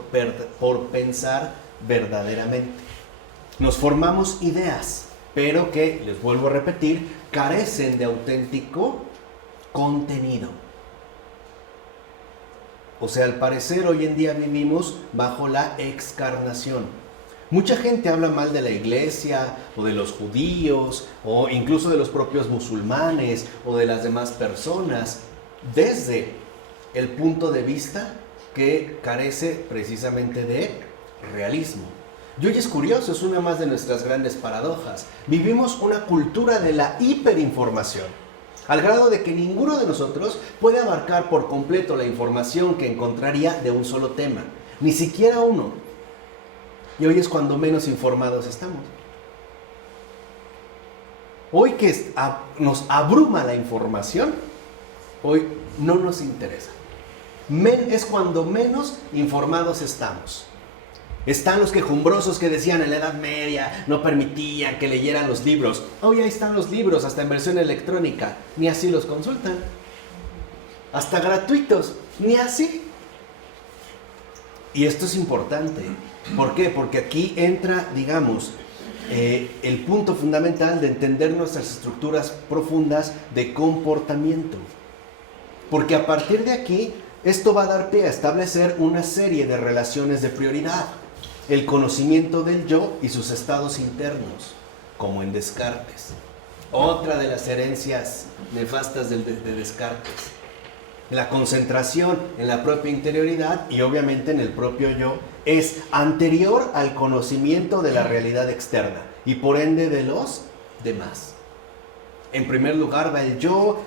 pensar verdaderamente. Nos formamos ideas, pero que, les vuelvo a repetir, carecen de auténtico contenido. O sea, al parecer hoy en día vivimos bajo la excarnación. Mucha gente habla mal de la iglesia, o de los judíos, o incluso de los propios musulmanes, o de las demás personas, desde el punto de vista que carece precisamente de realismo. Y hoy es curioso, es una más de nuestras grandes paradojas. Vivimos una cultura de la hiperinformación, al grado de que ninguno de nosotros puede abarcar por completo la información que encontraría de un solo tema, ni siquiera uno. Y hoy es cuando menos informados estamos. Hoy que nos abruma la información, hoy no nos interesa. Es cuando menos informados estamos. Están los quejumbrosos que decían en la Edad Media no permitían que leyeran los libros. Hoy ahí están los libros, hasta en versión electrónica. Ni así los consultan. Hasta gratuitos. Ni así. Y esto es importante. ¿Por qué? Porque aquí entra, digamos, el punto fundamental de entender nuestras estructuras profundas de comportamiento. Porque a partir de aquí, esto va a dar pie a establecer una serie de relaciones de prioridad. El conocimiento del yo y sus estados internos, como en Descartes. Otra de las herencias nefastas de Descartes. La concentración en la propia interioridad y obviamente en el propio yo es anterior al conocimiento de la realidad externa y por ende de los demás. En primer lugar va el yo,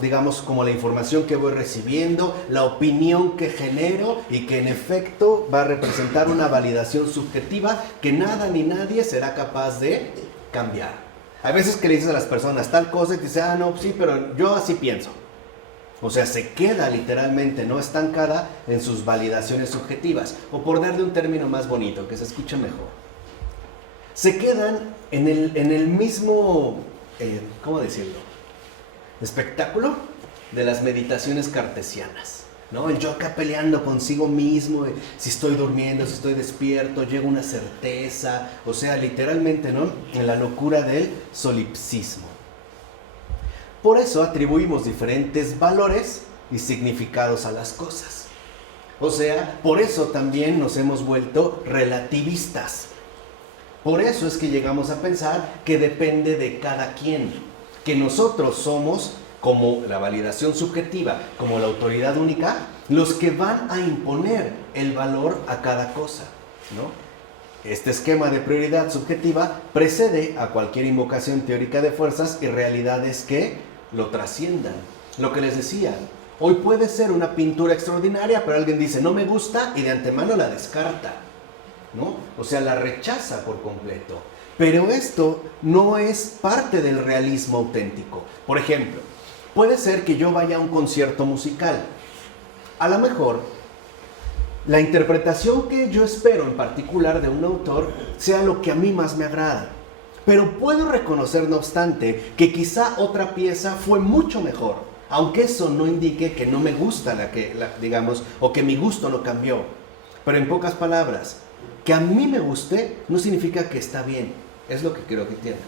digamos como la información que voy recibiendo, la opinión que genero y que en efecto va a representar una validación subjetiva que nada ni nadie será capaz de cambiar. Hay veces que le dices a las personas tal cosa y te dicen, no, sí, pero yo así pienso. O sea, se queda literalmente no estancada en sus validaciones subjetivas. O por darle un término más bonito, que se escuche mejor. Se quedan en el mismo... ¿cómo decirlo? Espectáculo de las meditaciones cartesianas. ¿no? El yo acá peleando consigo mismo, si estoy durmiendo, si estoy despierto, llega una certeza, o sea, literalmente, ¿no? En la locura del solipsismo. Por eso atribuimos diferentes valores y significados a las cosas. O sea, por eso también nos hemos vuelto relativistas. Por eso es que llegamos a pensar que depende de cada quien, que nosotros somos, como la validación subjetiva, como la autoridad única, los que van a imponer el valor a cada cosa, ¿no? Este esquema de prioridad subjetiva precede a cualquier invocación teórica de fuerzas y realidades que lo trasciendan. Lo que les decía, hoy puede ser una pintura extraordinaria, pero alguien dice, no me gusta, y de antemano la descarta, ¿no? O sea, la rechaza por completo. Pero esto no es parte del realismo auténtico. Por ejemplo, puede ser que yo vaya a un concierto musical. A lo mejor, la interpretación que yo espero en particular de un autor sea lo que a mí más me agrada. Pero puedo reconocer, no obstante, que quizá otra pieza fue mucho mejor, aunque eso no indique que no me gusta digamos, o que mi gusto no cambió. Pero en pocas palabras, que a mí me guste no significa que está bien. Es lo que quiero que entiendan.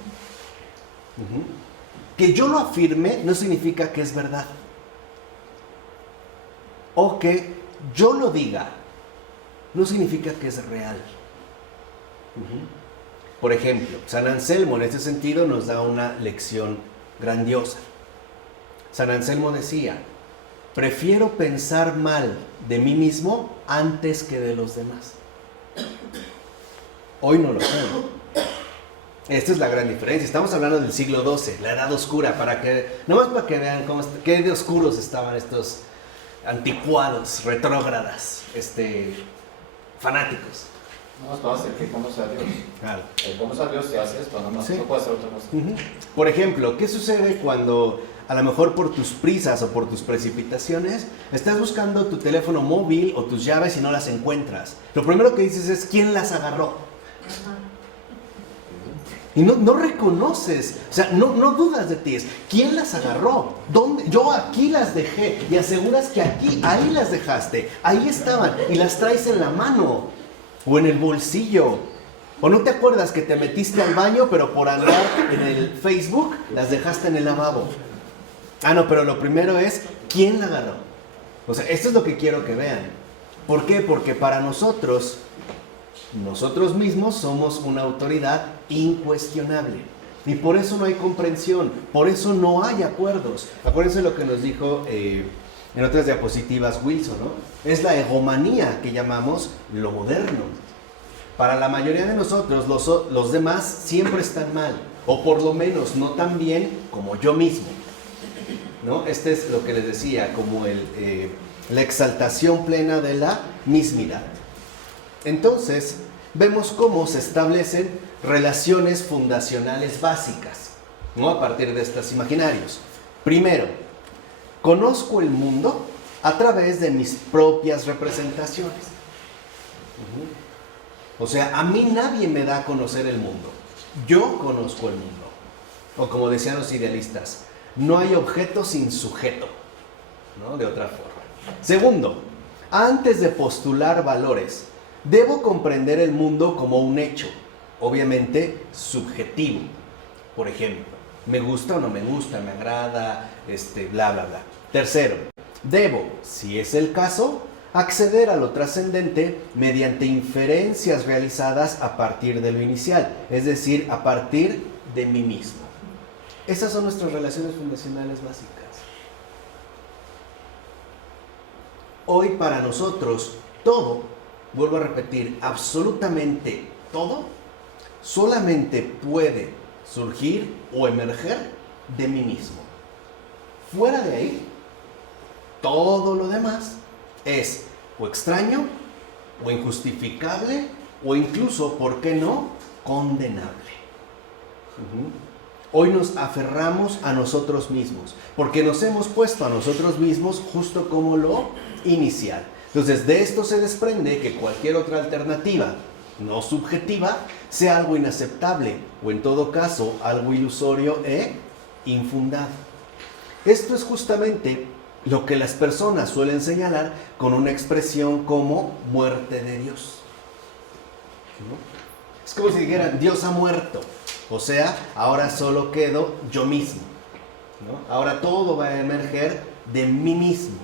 Que yo lo afirme no significa que es verdad. O que yo lo diga no significa que es real. Por ejemplo, San Anselmo en este sentido nos da una lección grandiosa. San Anselmo decía, prefiero pensar mal de mí mismo antes que de los demás. Hoy no lo creo. Esta es la gran diferencia. Estamos hablando del siglo XII, la Edad Oscura, nomás para que vean qué de oscuros estaban estos anticuados, retrógradas, fanáticos. No, vas a hacer que conoce a Dios. Claro. El conoce a Dios te hace esto, no Sí. puede hacer otra cosa. Por ejemplo, ¿qué sucede cuando a lo mejor por tus prisas o por tus precipitaciones estás buscando tu teléfono móvil o tus llaves y no las encuentras? Lo primero que dices es, ¿quién las agarró? Y no reconoces, o sea, no dudas de ti, es ¿quién las agarró? ¿Dónde? Yo aquí las dejé y aseguras que ahí las dejaste, ahí estaban y las traes en la mano o en el bolsillo. ¿O no te acuerdas que te metiste al baño pero por andar en el Facebook las dejaste en el lavabo? No, pero lo primero es ¿quién la agarró? O sea, esto es lo que quiero que vean. ¿Por qué? Porque para nosotros mismos somos una autoridad incuestionable. Y por eso no hay comprensión, por eso no hay acuerdos. Acuérdense lo que nos dijo en otras diapositivas Wilson, ¿no? Es la egomanía que llamamos lo moderno. Para la mayoría de nosotros, los demás siempre están mal, o por lo menos no tan bien como yo mismo, ¿no? Este es lo que les decía, como la exaltación plena de la mismidad. Entonces, vemos cómo se establecen relaciones fundacionales básicas, ¿no? A partir de estos imaginarios. Primero, conozco el mundo a través de mis propias representaciones. O sea, a mí nadie me da a conocer el mundo. Yo conozco el mundo. O como decían los idealistas, no hay objeto sin sujeto, ¿no? De otra forma. Segundo, antes de postular valores, debo comprender el mundo como un hecho, obviamente subjetivo. Por ejemplo, me gusta o no me gusta, me agrada, bla, bla, bla. Tercero, debo, si es el caso, acceder a lo trascendente mediante inferencias realizadas a partir de lo inicial, es decir, a partir de mí mismo. Esas son nuestras relaciones fundacionales básicas. Hoy para nosotros todo, vuelvo a repetir, absolutamente todo, solamente puede surgir o emerger de mí mismo. Fuera de ahí, todo lo demás es o extraño, o injustificable, o incluso, ¿por qué no?, condenable. Hoy nos aferramos a nosotros mismos, porque nos hemos puesto a nosotros mismos justo como lo inicial. Entonces, de esto se desprende que cualquier otra alternativa no subjetiva sea algo inaceptable, o en todo caso, algo ilusorio e infundado. Esto es justamente lo que las personas suelen señalar con una expresión como muerte de Dios. ¿No? Es como si dijeran, Dios ha muerto, o sea, ahora solo quedo yo mismo, ¿no? Ahora todo va a emerger de mí mismo.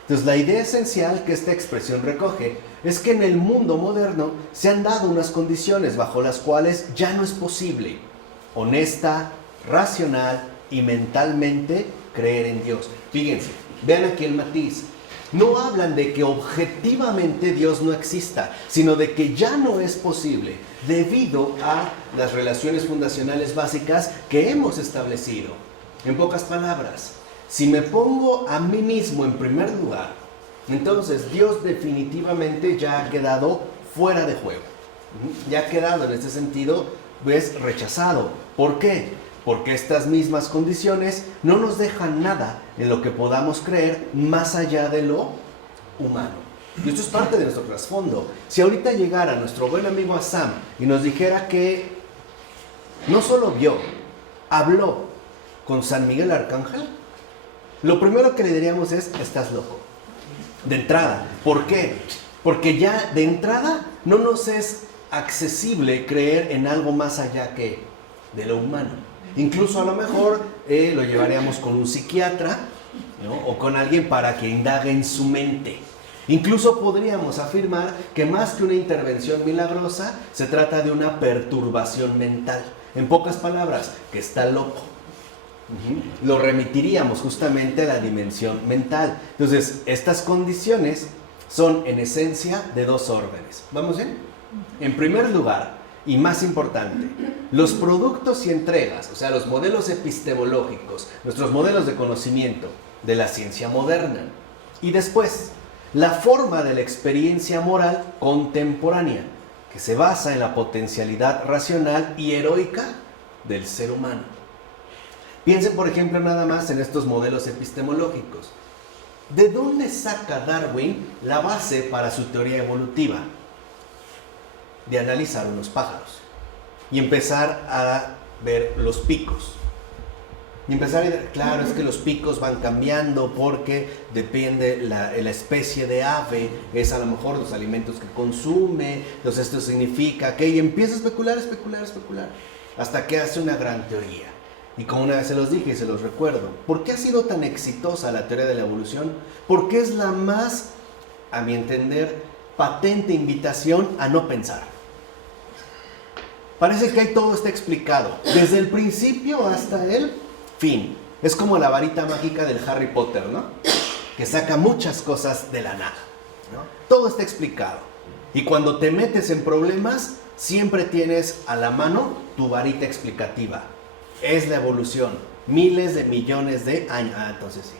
Entonces, la idea esencial que esta expresión recoge es que en el mundo moderno se han dado unas condiciones bajo las cuales ya no es posible, honesta, racional y mentalmente, creer en Dios. Fíjense, vean aquí el matiz. No hablan de que objetivamente Dios no exista, sino de que ya no es posible debido a las relaciones fundacionales básicas que hemos establecido. En pocas palabras, si me pongo a mí mismo en primer lugar, entonces Dios definitivamente ya ha quedado fuera de juego. Ya ha quedado en este sentido, pues, rechazado. ¿Por qué? Porque estas mismas condiciones no nos dejan nada en lo que podamos creer más allá de lo humano. Y esto es parte de nuestro trasfondo. Si ahorita llegara nuestro buen amigo Asam y nos dijera que no solo vio, habló con San Miguel Arcángel, lo primero que le diríamos es, estás loco. De entrada. ¿Por qué? Porque ya de entrada no nos es accesible creer en algo más allá que de lo humano. Incluso a lo mejor lo llevaríamos con un psiquiatra, ¿no? O con alguien para que indague en su mente. Incluso podríamos afirmar que más que una intervención milagrosa, se trata de una perturbación mental. En pocas palabras, que está loco. Lo remitiríamos justamente a la dimensión mental. Entonces, estas condiciones son en esencia de dos órdenes. ¿Vamos bien? En primer lugar, y más importante, los productos y entregas, o sea, los modelos epistemológicos, nuestros modelos de conocimiento de la ciencia moderna. Y después, la forma de la experiencia moral contemporánea, que se basa en la potencialidad racional y heroica del ser humano. Piensen, por ejemplo, nada más en estos modelos epistemológicos. ¿De dónde saca Darwin la base para su teoría evolutiva? De analizar unos pájaros y empezar a ver los picos. Y empezar a ver, claro, es que los picos van cambiando porque depende la especie de ave, es a lo mejor los alimentos que consume, entonces esto significa que, y empieza a especular, hasta que hace una gran teoría. Y como una vez se los dije y se los recuerdo, ¿por qué ha sido tan exitosa la teoría de la evolución? Porque es la más, a mi entender, patente invitación a no pensar. Parece que ahí todo está explicado, desde el principio hasta el fin. Es como la varita mágica del Harry Potter, ¿no? Que saca muchas cosas de la nada, ¿no? Todo está explicado. Y cuando te metes en problemas, siempre tienes a la mano tu varita explicativa. Es la evolución, miles de millones de años. Entonces sí.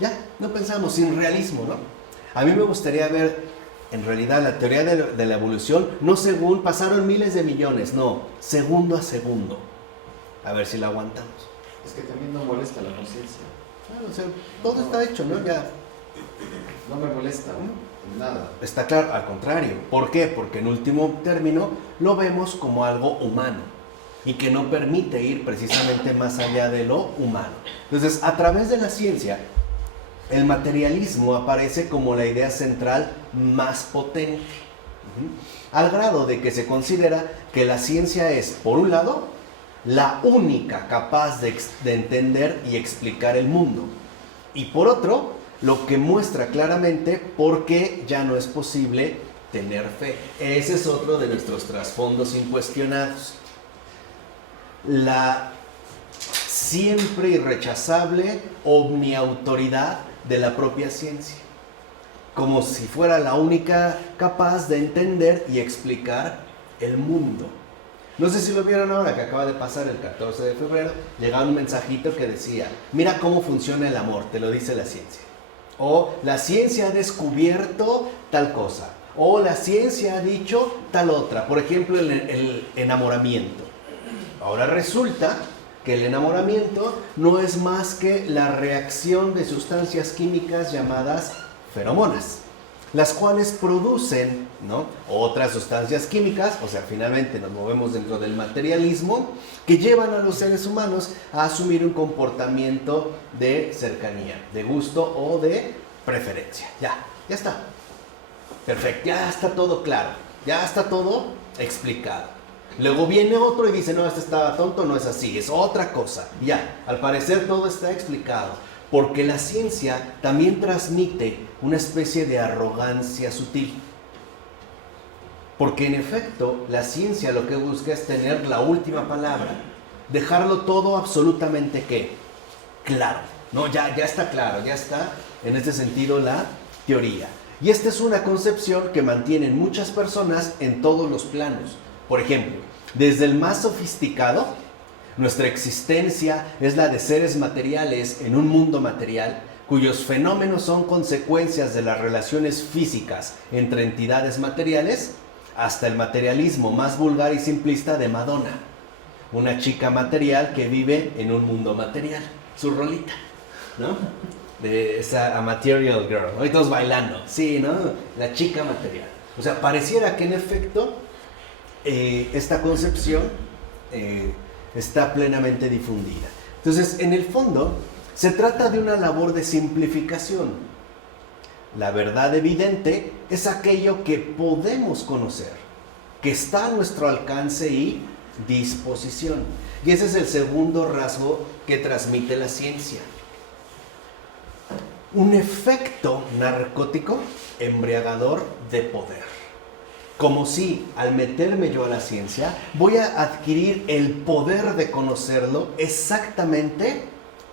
Ya, no pensamos, sin realismo, ¿no? A mí me gustaría ver, en realidad, la teoría de la evolución, no según pasaron miles de millones, no, segundo a segundo. A ver si la aguantamos. Es que también no molesta la conciencia. Claro, o sea, todo está hecho, ¿no? Ya. No me molesta, ¿no? Nada. Está claro, al contrario. ¿Por qué? Porque en último término lo vemos como algo humano y que no permite ir precisamente más allá de lo humano. Entonces, a través de la ciencia, el materialismo aparece como la idea central más potente, al grado de que se considera que la ciencia es, por un lado, la única capaz de entender y explicar el mundo, y por otro, lo que muestra claramente por qué ya no es posible tener fe. Ese es otro de nuestros trasfondos incuestionados. La siempre irrechazable omniautoridad de la propia ciencia, como si fuera la única capaz de entender y explicar el mundo. No sé si lo vieron ahora, que acaba de pasar el 14 de febrero, llegaba un mensajito que decía, mira cómo funciona el amor, te lo dice la ciencia. O la ciencia ha descubierto tal cosa, o la ciencia ha dicho tal otra. Por ejemplo, el enamoramiento. Ahora resulta que el enamoramiento no es más que la reacción de sustancias químicas llamadas feromonas. las cuales producen, ¿no?, otras sustancias químicas, o sea, finalmente nos movemos dentro del materialismo, que llevan a los seres humanos a asumir un comportamiento de cercanía, de gusto o de preferencia. Ya está. Perfecto, ya está todo claro, ya está todo explicado. Luego viene otro y dice, no, este estaba tonto, no es así, es otra cosa. Ya, al parecer todo está explicado, porque la ciencia también transmite una especie de arrogancia sutil. Porque en efecto, la ciencia lo que busca es tener la última palabra, dejarlo todo absolutamente, ¿qué?, claro. No, ya está claro, ya está en este sentido la teoría. Y esta es una concepción que mantienen muchas personas en todos los planos. Por ejemplo, desde el más sofisticado, nuestra existencia es la de seres materiales en un mundo material, cuyos fenómenos son consecuencias de las relaciones físicas entre entidades materiales, hasta el materialismo más vulgar y simplista de Madonna, una chica material que vive en un mundo material, su rolita, ¿no?, de esa A Material Girl, ¿no?, y todos bailando, sí, ¿no?, la chica material. O sea, pareciera que en efecto esta concepción está plenamente difundida. Entonces, en el fondo, se trata de una labor de simplificación. La verdad evidente es aquello que podemos conocer, que está a nuestro alcance y disposición. Y ese es el segundo rasgo que transmite la ciencia. Un efecto narcótico embriagador de poder. Como si al meterme yo a la ciencia voy a adquirir el poder de conocerlo exactamente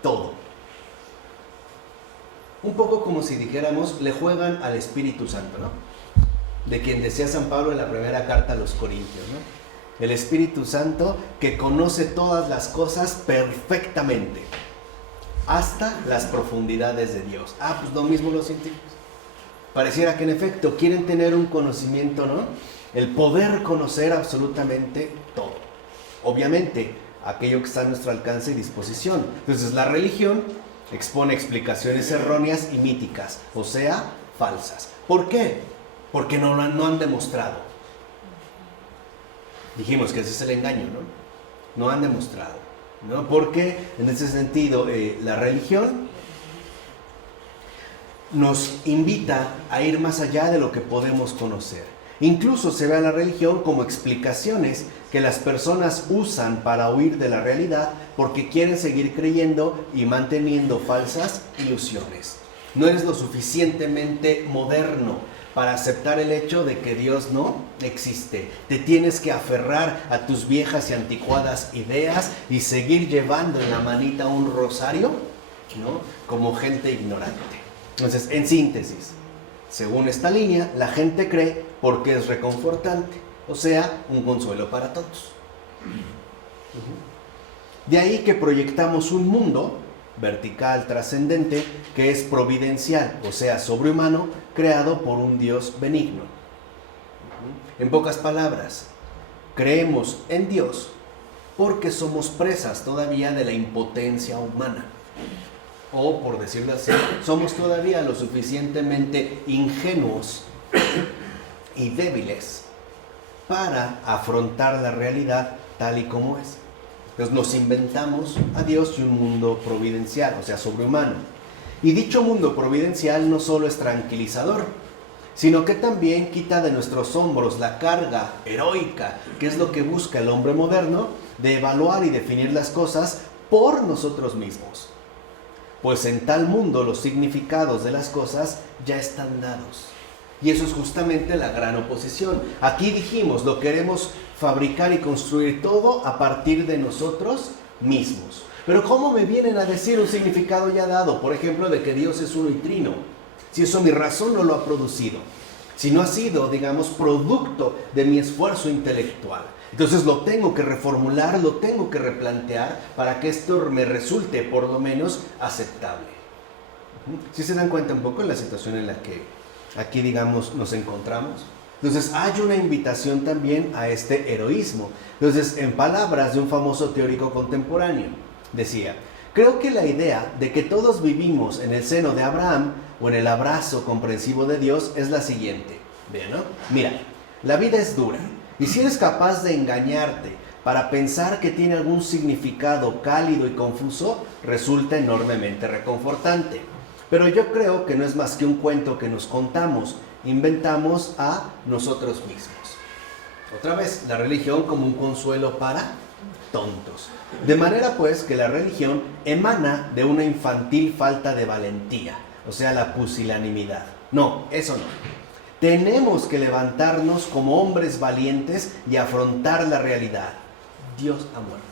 todo. Un poco como si dijéramos, le juegan al Espíritu Santo, ¿no?, de quien decía San Pablo en la primera carta a los Corintios, ¿no?, el Espíritu Santo que conoce todas las cosas perfectamente, hasta las profundidades de Dios. Pues lo mismo los científicos. Pareciera que en efecto quieren tener un conocimiento, ¿no?, el poder conocer absolutamente todo. Obviamente, aquello que está a nuestro alcance y disposición. Entonces, la religión expone explicaciones erróneas y míticas, o sea, falsas. ¿Por qué? Porque no han demostrado. Dijimos que ese es el engaño, ¿no? No han demostrado, ¿no? Porque en ese sentido la religión nos invita a ir más allá de lo que podemos conocer. Incluso se ve a la religión como explicaciones que las personas usan para huir de la realidad porque quieren seguir creyendo y manteniendo falsas ilusiones. No eres lo suficientemente moderno para aceptar el hecho de que Dios no existe. Te tienes que aferrar a tus viejas y anticuadas ideas y seguir llevando en la manita un rosario, ¿no?, como gente ignorante. Entonces, en síntesis, según esta línea, la gente cree porque es reconfortante, o sea, un consuelo para todos. De ahí que proyectamos un mundo vertical, trascendente, que es providencial, o sea, sobrehumano, creado por un Dios benigno. En pocas palabras, creemos en Dios porque somos presas todavía de la impotencia humana. O, por decirlo así, somos todavía lo suficientemente ingenuos y débiles para afrontar la realidad tal y como es. Entonces nos inventamos a Dios y un mundo providencial, o sea, sobrehumano. Y dicho mundo providencial no solo es tranquilizador, sino que también quita de nuestros hombros la carga heroica, que es lo que busca el hombre moderno, de evaluar y definir las cosas por nosotros mismos. Pues en tal mundo los significados de las cosas ya están dados. Y eso es justamente la gran oposición. Aquí dijimos, lo queremos fabricar y construir todo a partir de nosotros mismos. Pero ¿cómo me vienen a decir un significado ya dado? Por ejemplo, de que Dios es uno y trino. Si eso mi razón no lo ha producido. Si no ha sido, digamos, producto de mi esfuerzo intelectual. Entonces lo tengo que reformular, lo tengo que replantear para que esto me resulte por lo menos aceptable. ¿Sí se dan cuenta un poco de la situación en la que aquí, digamos, nos encontramos? Entonces hay una invitación también a este heroísmo. Entonces, en palabras de un famoso teórico contemporáneo, decía, Creo que la idea de que todos vivimos en el seno de Abraham o en el abrazo comprensivo de Dios es la siguiente. Vean, ¿no? Mira, la vida es dura y si eres capaz de engañarte para pensar que tiene algún significado cálido y confuso, resulta enormemente reconfortante. Pero yo creo que no es más que un cuento que nos contamos, inventamos a nosotros mismos. Otra vez, la religión como un consuelo para tontos. De manera pues que la religión emana de una infantil falta de valentía, o sea, la pusilanimidad. No, eso no. Tenemos que levantarnos como hombres valientes y afrontar la realidad. Dios ha muerto.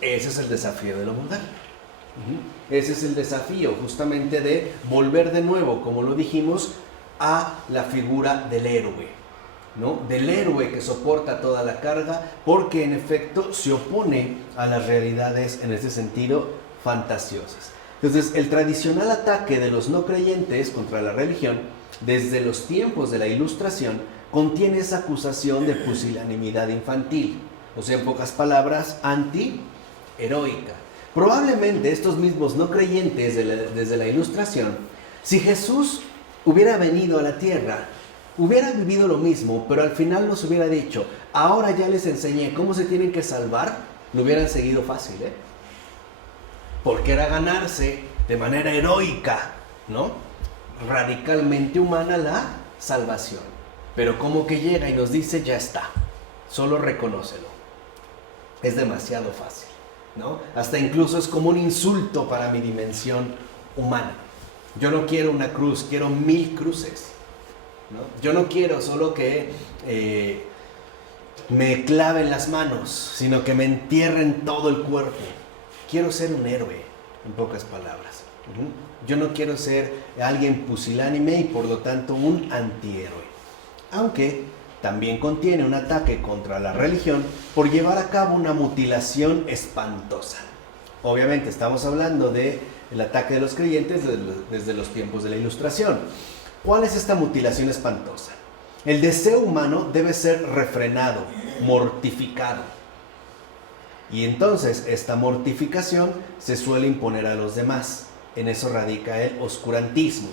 Ese es el desafío de lo mundial. Ese es el desafío justamente de volver de nuevo, como lo dijimos, a la figura del héroe, ¿no? Del héroe que soporta toda la carga porque en efecto se opone a las realidades en ese sentido fantasiosas. Entonces, el tradicional ataque de los no creyentes contra la religión desde los tiempos de la Ilustración contiene esa acusación de pusilanimidad infantil, o sea, en pocas palabras, anti-heroica. Probablemente estos mismos no creyentes desde la Ilustración, si Jesús hubiera venido a la tierra, hubiera vivido lo mismo, pero al final nos hubiera dicho, ahora ya les enseñé cómo se tienen que salvar, lo hubieran seguido fácil, porque era ganarse de manera heroica, ¿no? Radicalmente humana la salvación. Pero como que llega y nos dice, ya está, solo reconócelo. Es demasiado fácil, ¿no? Hasta incluso es como un insulto para mi dimensión humana. Yo no quiero una cruz, quiero 1000 cruces, ¿no? Yo no quiero solo que me claven las manos, sino que me entierren todo el cuerpo. Quiero ser un héroe, en pocas palabras. Yo no quiero ser alguien pusilánime y por lo tanto un antihéroe. Aunque también contiene un ataque contra la religión por llevar a cabo una mutilación espantosa. Obviamente estamos hablando del ataque de los creyentes desde los tiempos de la Ilustración. ¿Cuál es esta mutilación espantosa? El deseo humano debe ser refrenado, mortificado. Y entonces esta mortificación se suele imponer a los demás. En eso radica el oscurantismo.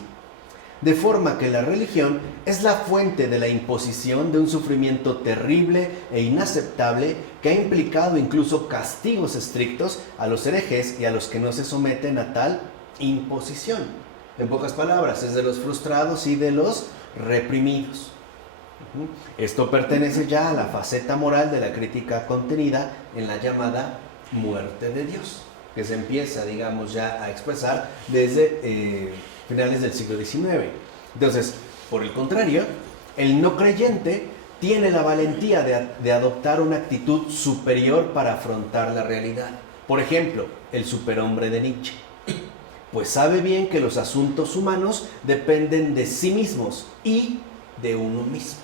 De forma que la religión es la fuente de la imposición de un sufrimiento terrible e inaceptable que ha implicado incluso castigos estrictos a los herejes y a los que no se someten a tal imposición. En pocas palabras, es de los frustrados y de los reprimidos. Esto pertenece ya a la faceta moral de la crítica contenida en la llamada muerte de Dios, que se empieza, digamos, ya a expresar desde finales del siglo XIX. Entonces, por el contrario, el no creyente tiene la valentía de adoptar una actitud superior para afrontar la realidad. Por ejemplo, el superhombre de Nietzsche. Pues sabe bien que los asuntos humanos dependen de sí mismos y de uno mismo.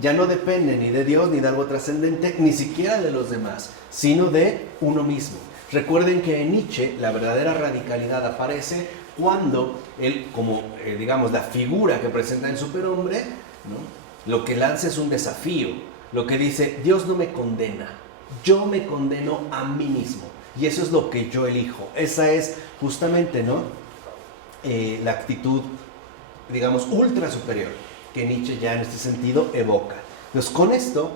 Ya no depende ni de Dios, ni de algo trascendente, ni siquiera de los demás, sino de uno mismo. Recuerden que en Nietzsche la verdadera radicalidad aparece cuando él, como digamos la figura que presenta el superhombre, ¿no? Lo que lanza es un desafío. Lo que dice, Dios no me condena, yo me condeno a mí mismo. Y eso es lo que yo elijo. Esa es justamente, ¿no? La actitud, digamos, ultra superior que Nietzsche ya en este sentido evoca. Entonces, con esto,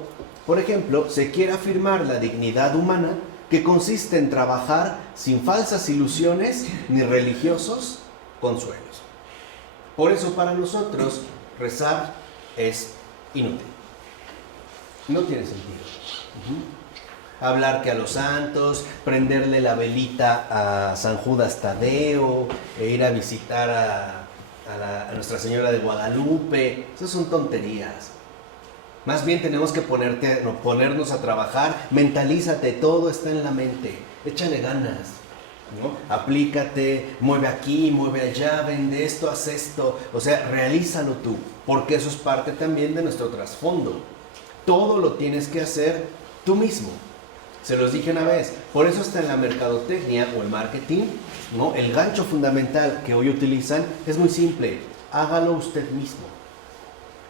por ejemplo, se quiere afirmar la dignidad humana que consiste en trabajar sin falsas ilusiones ni religiosos consuelos. Por eso para nosotros rezar es inútil. No tiene sentido. Hablar que a los santos, prenderle la velita a San Judas Tadeo, e ir a visitar a Nuestra Señora de Guadalupe, esas son tonterías. Más bien tenemos que ponernos a trabajar, mentalízate, todo está en la mente, échale ganas, ¿no? Aplícate, mueve aquí, mueve allá, vende esto, haz esto, o sea, realízalo tú, porque eso es parte también de nuestro trasfondo. Todo lo tienes que hacer tú mismo. Se los dije una vez, por eso está en la mercadotecnia o el marketing, ¿no? El gancho fundamental que hoy utilizan es muy simple, hágalo usted mismo.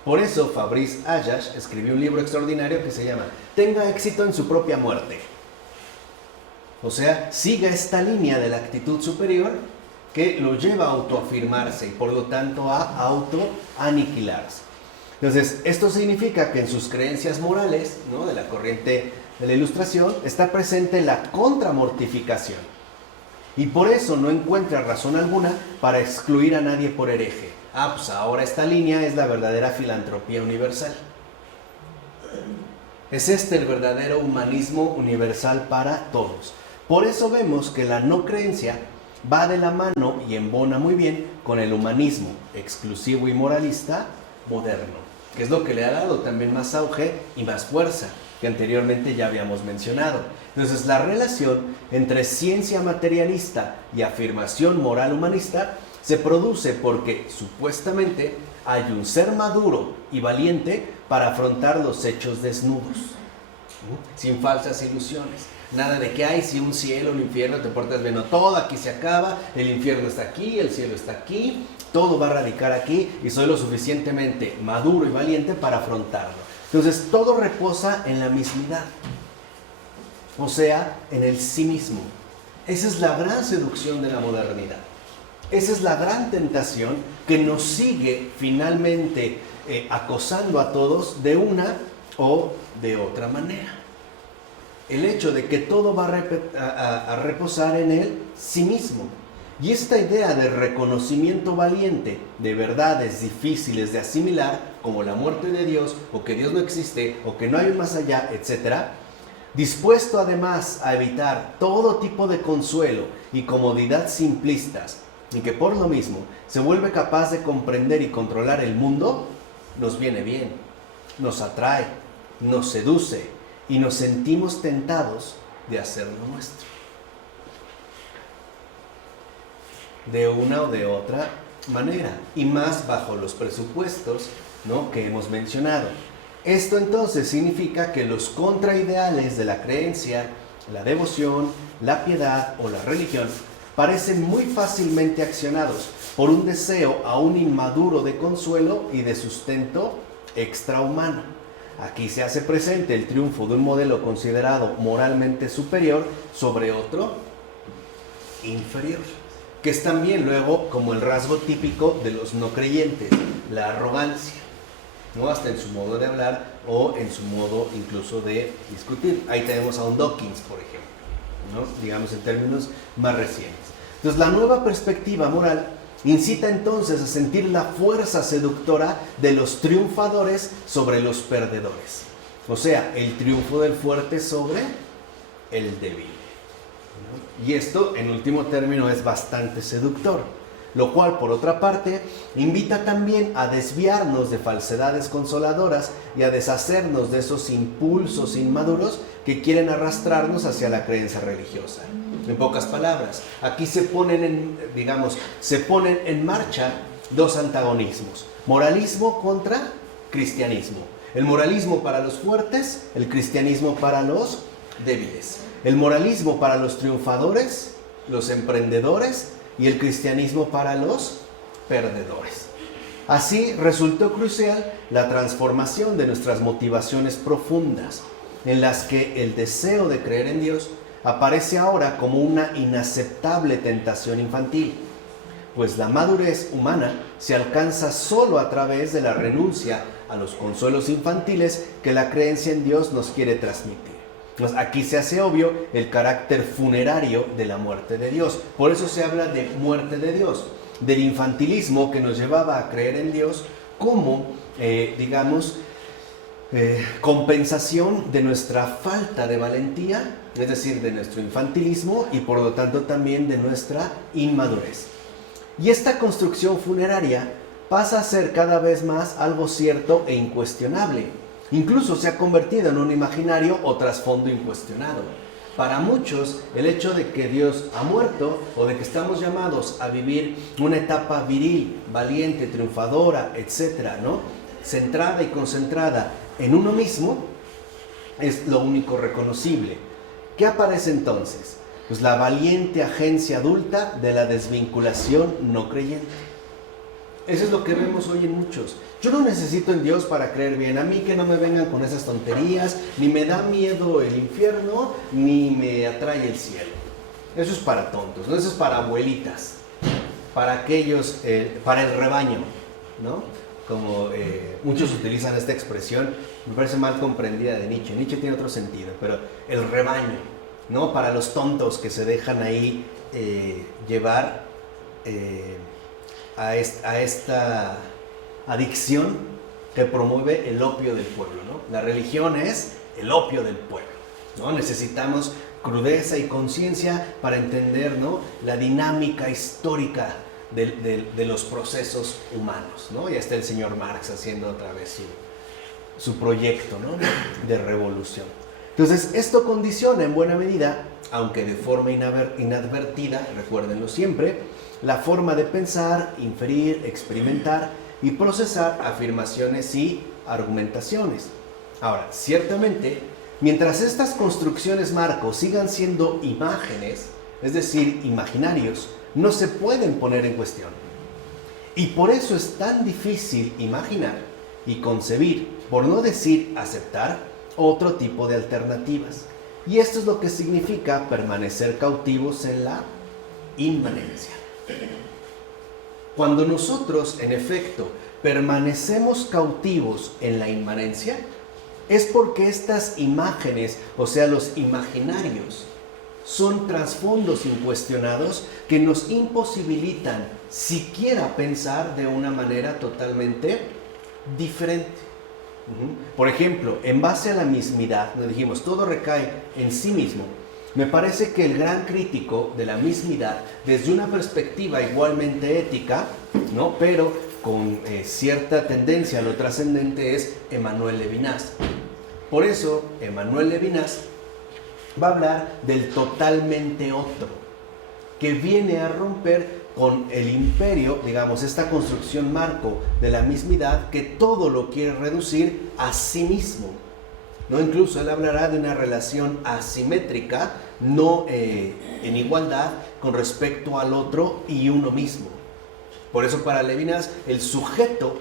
Por eso Fabrice Ayash escribió un libro extraordinario que se llama Tenga éxito en su propia muerte. O sea, siga esta línea de la actitud superior que lo lleva a autoafirmarse y por lo tanto a autoaniquilarse. Entonces, esto significa que en sus creencias morales, ¿no?, de la corriente de la Ilustración, está presente la contramortificación. Y por eso no encuentra razón alguna para excluir a nadie por hereje. Pues ahora esta línea es la verdadera filantropía universal. Es el verdadero humanismo universal para todos. Por eso vemos que la no creencia va de la mano y embona muy bien con el humanismo exclusivo y moralista moderno, que es lo que le ha dado también más auge y más fuerza, que anteriormente ya habíamos mencionado. Entonces, la relación entre ciencia materialista y afirmación moral humanista se produce porque supuestamente hay un ser maduro y valiente para afrontar los hechos desnudos, sin falsas ilusiones. Nada de que hay si un cielo, un infierno, te portas bien, no, todo aquí se acaba, el infierno está aquí, el cielo está aquí, todo va a radicar aquí y soy lo suficientemente maduro y valiente para afrontarlo. Entonces todo reposa en la mismidad, o sea, en el sí mismo. Esa es la gran seducción de la modernidad. Esa es la gran tentación que nos sigue finalmente acosando a todos de una o de otra manera. El hecho de que todo va a reposar en el sí mismo. Y esta idea de reconocimiento valiente de verdades difíciles de asimilar, como la muerte de Dios, o que Dios no existe, o que no hay un más allá, etc., dispuesto además a evitar todo tipo de consuelo y comodidad simplistas, y que por lo mismo se vuelve capaz de comprender y controlar el mundo, nos viene bien, nos atrae, nos seduce, y nos sentimos tentados de hacerlo nuestro. De una o de otra manera, y más bajo los presupuestos, ¿no?, que hemos mencionado. Esto entonces significa que los contraideales de la creencia, la devoción, la piedad o la religión parecen muy fácilmente accionados por un deseo aún inmaduro de consuelo y de sustento extrahumano. Aquí se hace presente el triunfo de un modelo considerado moralmente superior sobre otro inferior, que es también luego como el rasgo típico de los no creyentes, la arrogancia, ¿no?, hasta en su modo de hablar o en su modo incluso de discutir. Ahí tenemos a un Dawkins, por ejemplo, ¿no?, digamos en términos más recientes. Entonces, la nueva perspectiva moral incita entonces a sentir la fuerza seductora de los triunfadores sobre los perdedores. O sea, el triunfo del fuerte sobre el débil. Y esto, en último término, es bastante seductor. Lo cual, por otra parte, invita también a desviarnos de falsedades consoladoras y a deshacernos de esos impulsos inmaduros que quieren arrastrarnos hacia la creencia religiosa. En pocas palabras, aquí se ponen en marcha dos antagonismos: moralismo contra cristianismo. El moralismo para los fuertes, el cristianismo para los débiles. El moralismo para los triunfadores, los emprendedores, y el cristianismo para los perdedores. Así resultó crucial la transformación de nuestras motivaciones profundas, en las que el deseo de creer en Dios aparece ahora como una inaceptable tentación infantil, pues la madurez humana se alcanza solo a través de la renuncia a los consuelos infantiles que la creencia en Dios nos quiere transmitir. Pues aquí se hace obvio el carácter funerario de la muerte de Dios. Por eso se habla de muerte de Dios, del infantilismo que nos llevaba a creer en Dios como, compensación de nuestra falta de valentía, es decir, de nuestro infantilismo y por lo tanto también de nuestra inmadurez. Y esta construcción funeraria pasa a ser cada vez más algo cierto e incuestionable. Incluso se ha convertido en un imaginario o trasfondo incuestionado. Para muchos, el hecho de que Dios ha muerto o de que estamos llamados a vivir una etapa viril, valiente, triunfadora, etcétera, ¿no?, centrada y concentrada en uno mismo, es lo único reconocible. ¿Qué aparece entonces? Pues la valiente agencia adulta de la desvinculación no creyente. Eso es lo que vemos hoy en muchos. Yo no necesito en Dios para creer bien. A mí que no me vengan con esas tonterías, ni me da miedo el infierno, ni me atrae el cielo. Eso es para tontos, ¿no? Eso es para abuelitas, para aquellos, para el rebaño, ¿no? Como muchos utilizan esta expresión, me parece mal comprendida de Nietzsche. Nietzsche tiene otro sentido, pero el rebaño, ¿no? Para los tontos que se dejan ahí llevar a esta adicción que promueve el opio del pueblo, ¿no? La religión es el opio del pueblo, ¿no? Necesitamos crudeza y conciencia para entender, ¿no?, la dinámica histórica de los procesos humanos, ¿no? Ya está el señor Marx haciendo otra vez su proyecto, ¿no?, de revolución. Entonces, esto condiciona en buena medida, aunque de forma inadvertida, recuérdenlo siempre, la forma de pensar, inferir, experimentar y procesar afirmaciones y argumentaciones. Ahora, ciertamente, mientras estas construcciones marco sigan siendo imágenes, es decir, imaginarios, no se pueden poner en cuestión. Y por eso es tan difícil imaginar y concebir, por no decir aceptar, otro tipo de alternativas. Y esto es lo que significa permanecer cautivos en la inmanencia. Cuando nosotros, en efecto, permanecemos cautivos en la inmanencia, es porque estas imágenes, o sea, los imaginarios, son trasfondos incuestionados que nos imposibilitan siquiera pensar de una manera totalmente diferente. Por ejemplo, en base a la mismidad, nos dijimos, todo recae en sí mismo. Me parece que el gran crítico de la mismidad, desde una perspectiva igualmente ética, ¿no?, pero con cierta tendencia a lo trascendente, es Emmanuel Levinas. Por eso, Emmanuel Levinas va a hablar del totalmente otro, que viene a romper con el imperio, digamos, esta construcción marco de la mismidad, que todo lo quiere reducir a sí mismo, ¿no? Incluso él hablará de una relación asimétrica, no en igualdad con respecto al otro y uno mismo. Por eso para Levinas el sujeto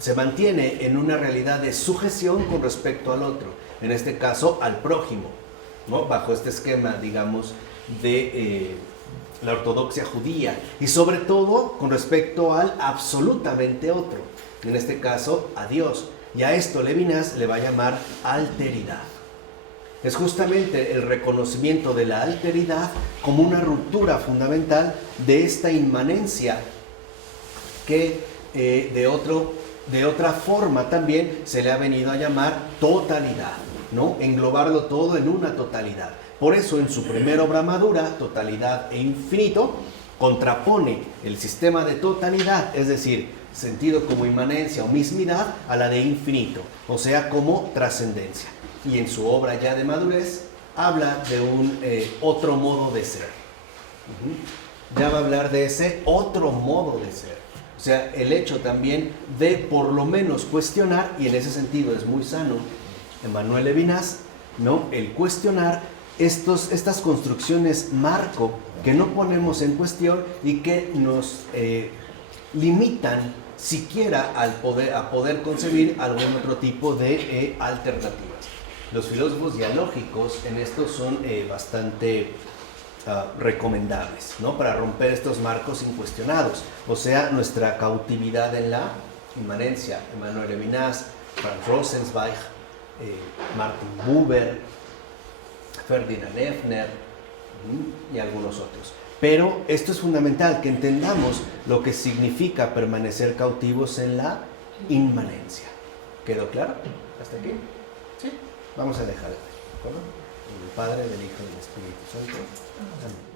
se mantiene en una realidad de sujeción con respecto al otro, en este caso al prójimo, ¿no?, bajo este esquema, digamos, de la ortodoxia judía, y sobre todo con respecto al absolutamente otro, en este caso a Dios. Y a esto Levinas le va a llamar alteridad. Es justamente el reconocimiento de la alteridad como una ruptura fundamental de esta inmanencia que de otra forma también se le ha venido a llamar totalidad, ¿no? Englobarlo todo en una totalidad. Por eso en su primera obra madura, Totalidad e Infinito, contrapone el sistema de totalidad, es decir, sentido como inmanencia o mismidad, a la de infinito, o sea, como trascendencia. Y en su obra ya de madurez, habla de un otro modo de ser. Ya va a hablar de ese otro modo de ser. O sea, el hecho también de por lo menos cuestionar, y en ese sentido es muy sano Emmanuel Levinas, ¿no?, el cuestionar estas construcciones marco que no ponemos en cuestión y que nos limitan siquiera a poder concebir algún otro tipo de alternativas. Los filósofos dialógicos en esto son bastante recomendables, ¿no?, para romper estos marcos incuestionados, o sea, nuestra cautividad en la inmanencia. Emmanuel Levinas, Franz Rosenzweig, Martin Buber, Ferdinand Effner y algunos otros. Pero esto es fundamental, que entendamos lo que significa permanecer cautivos en la inmanencia. ¿Quedó claro? ¿Hasta aquí? Sí. Vamos a dejar, ¿de acuerdo? En el Padre, del Hijo y del Espíritu Santo. Amén.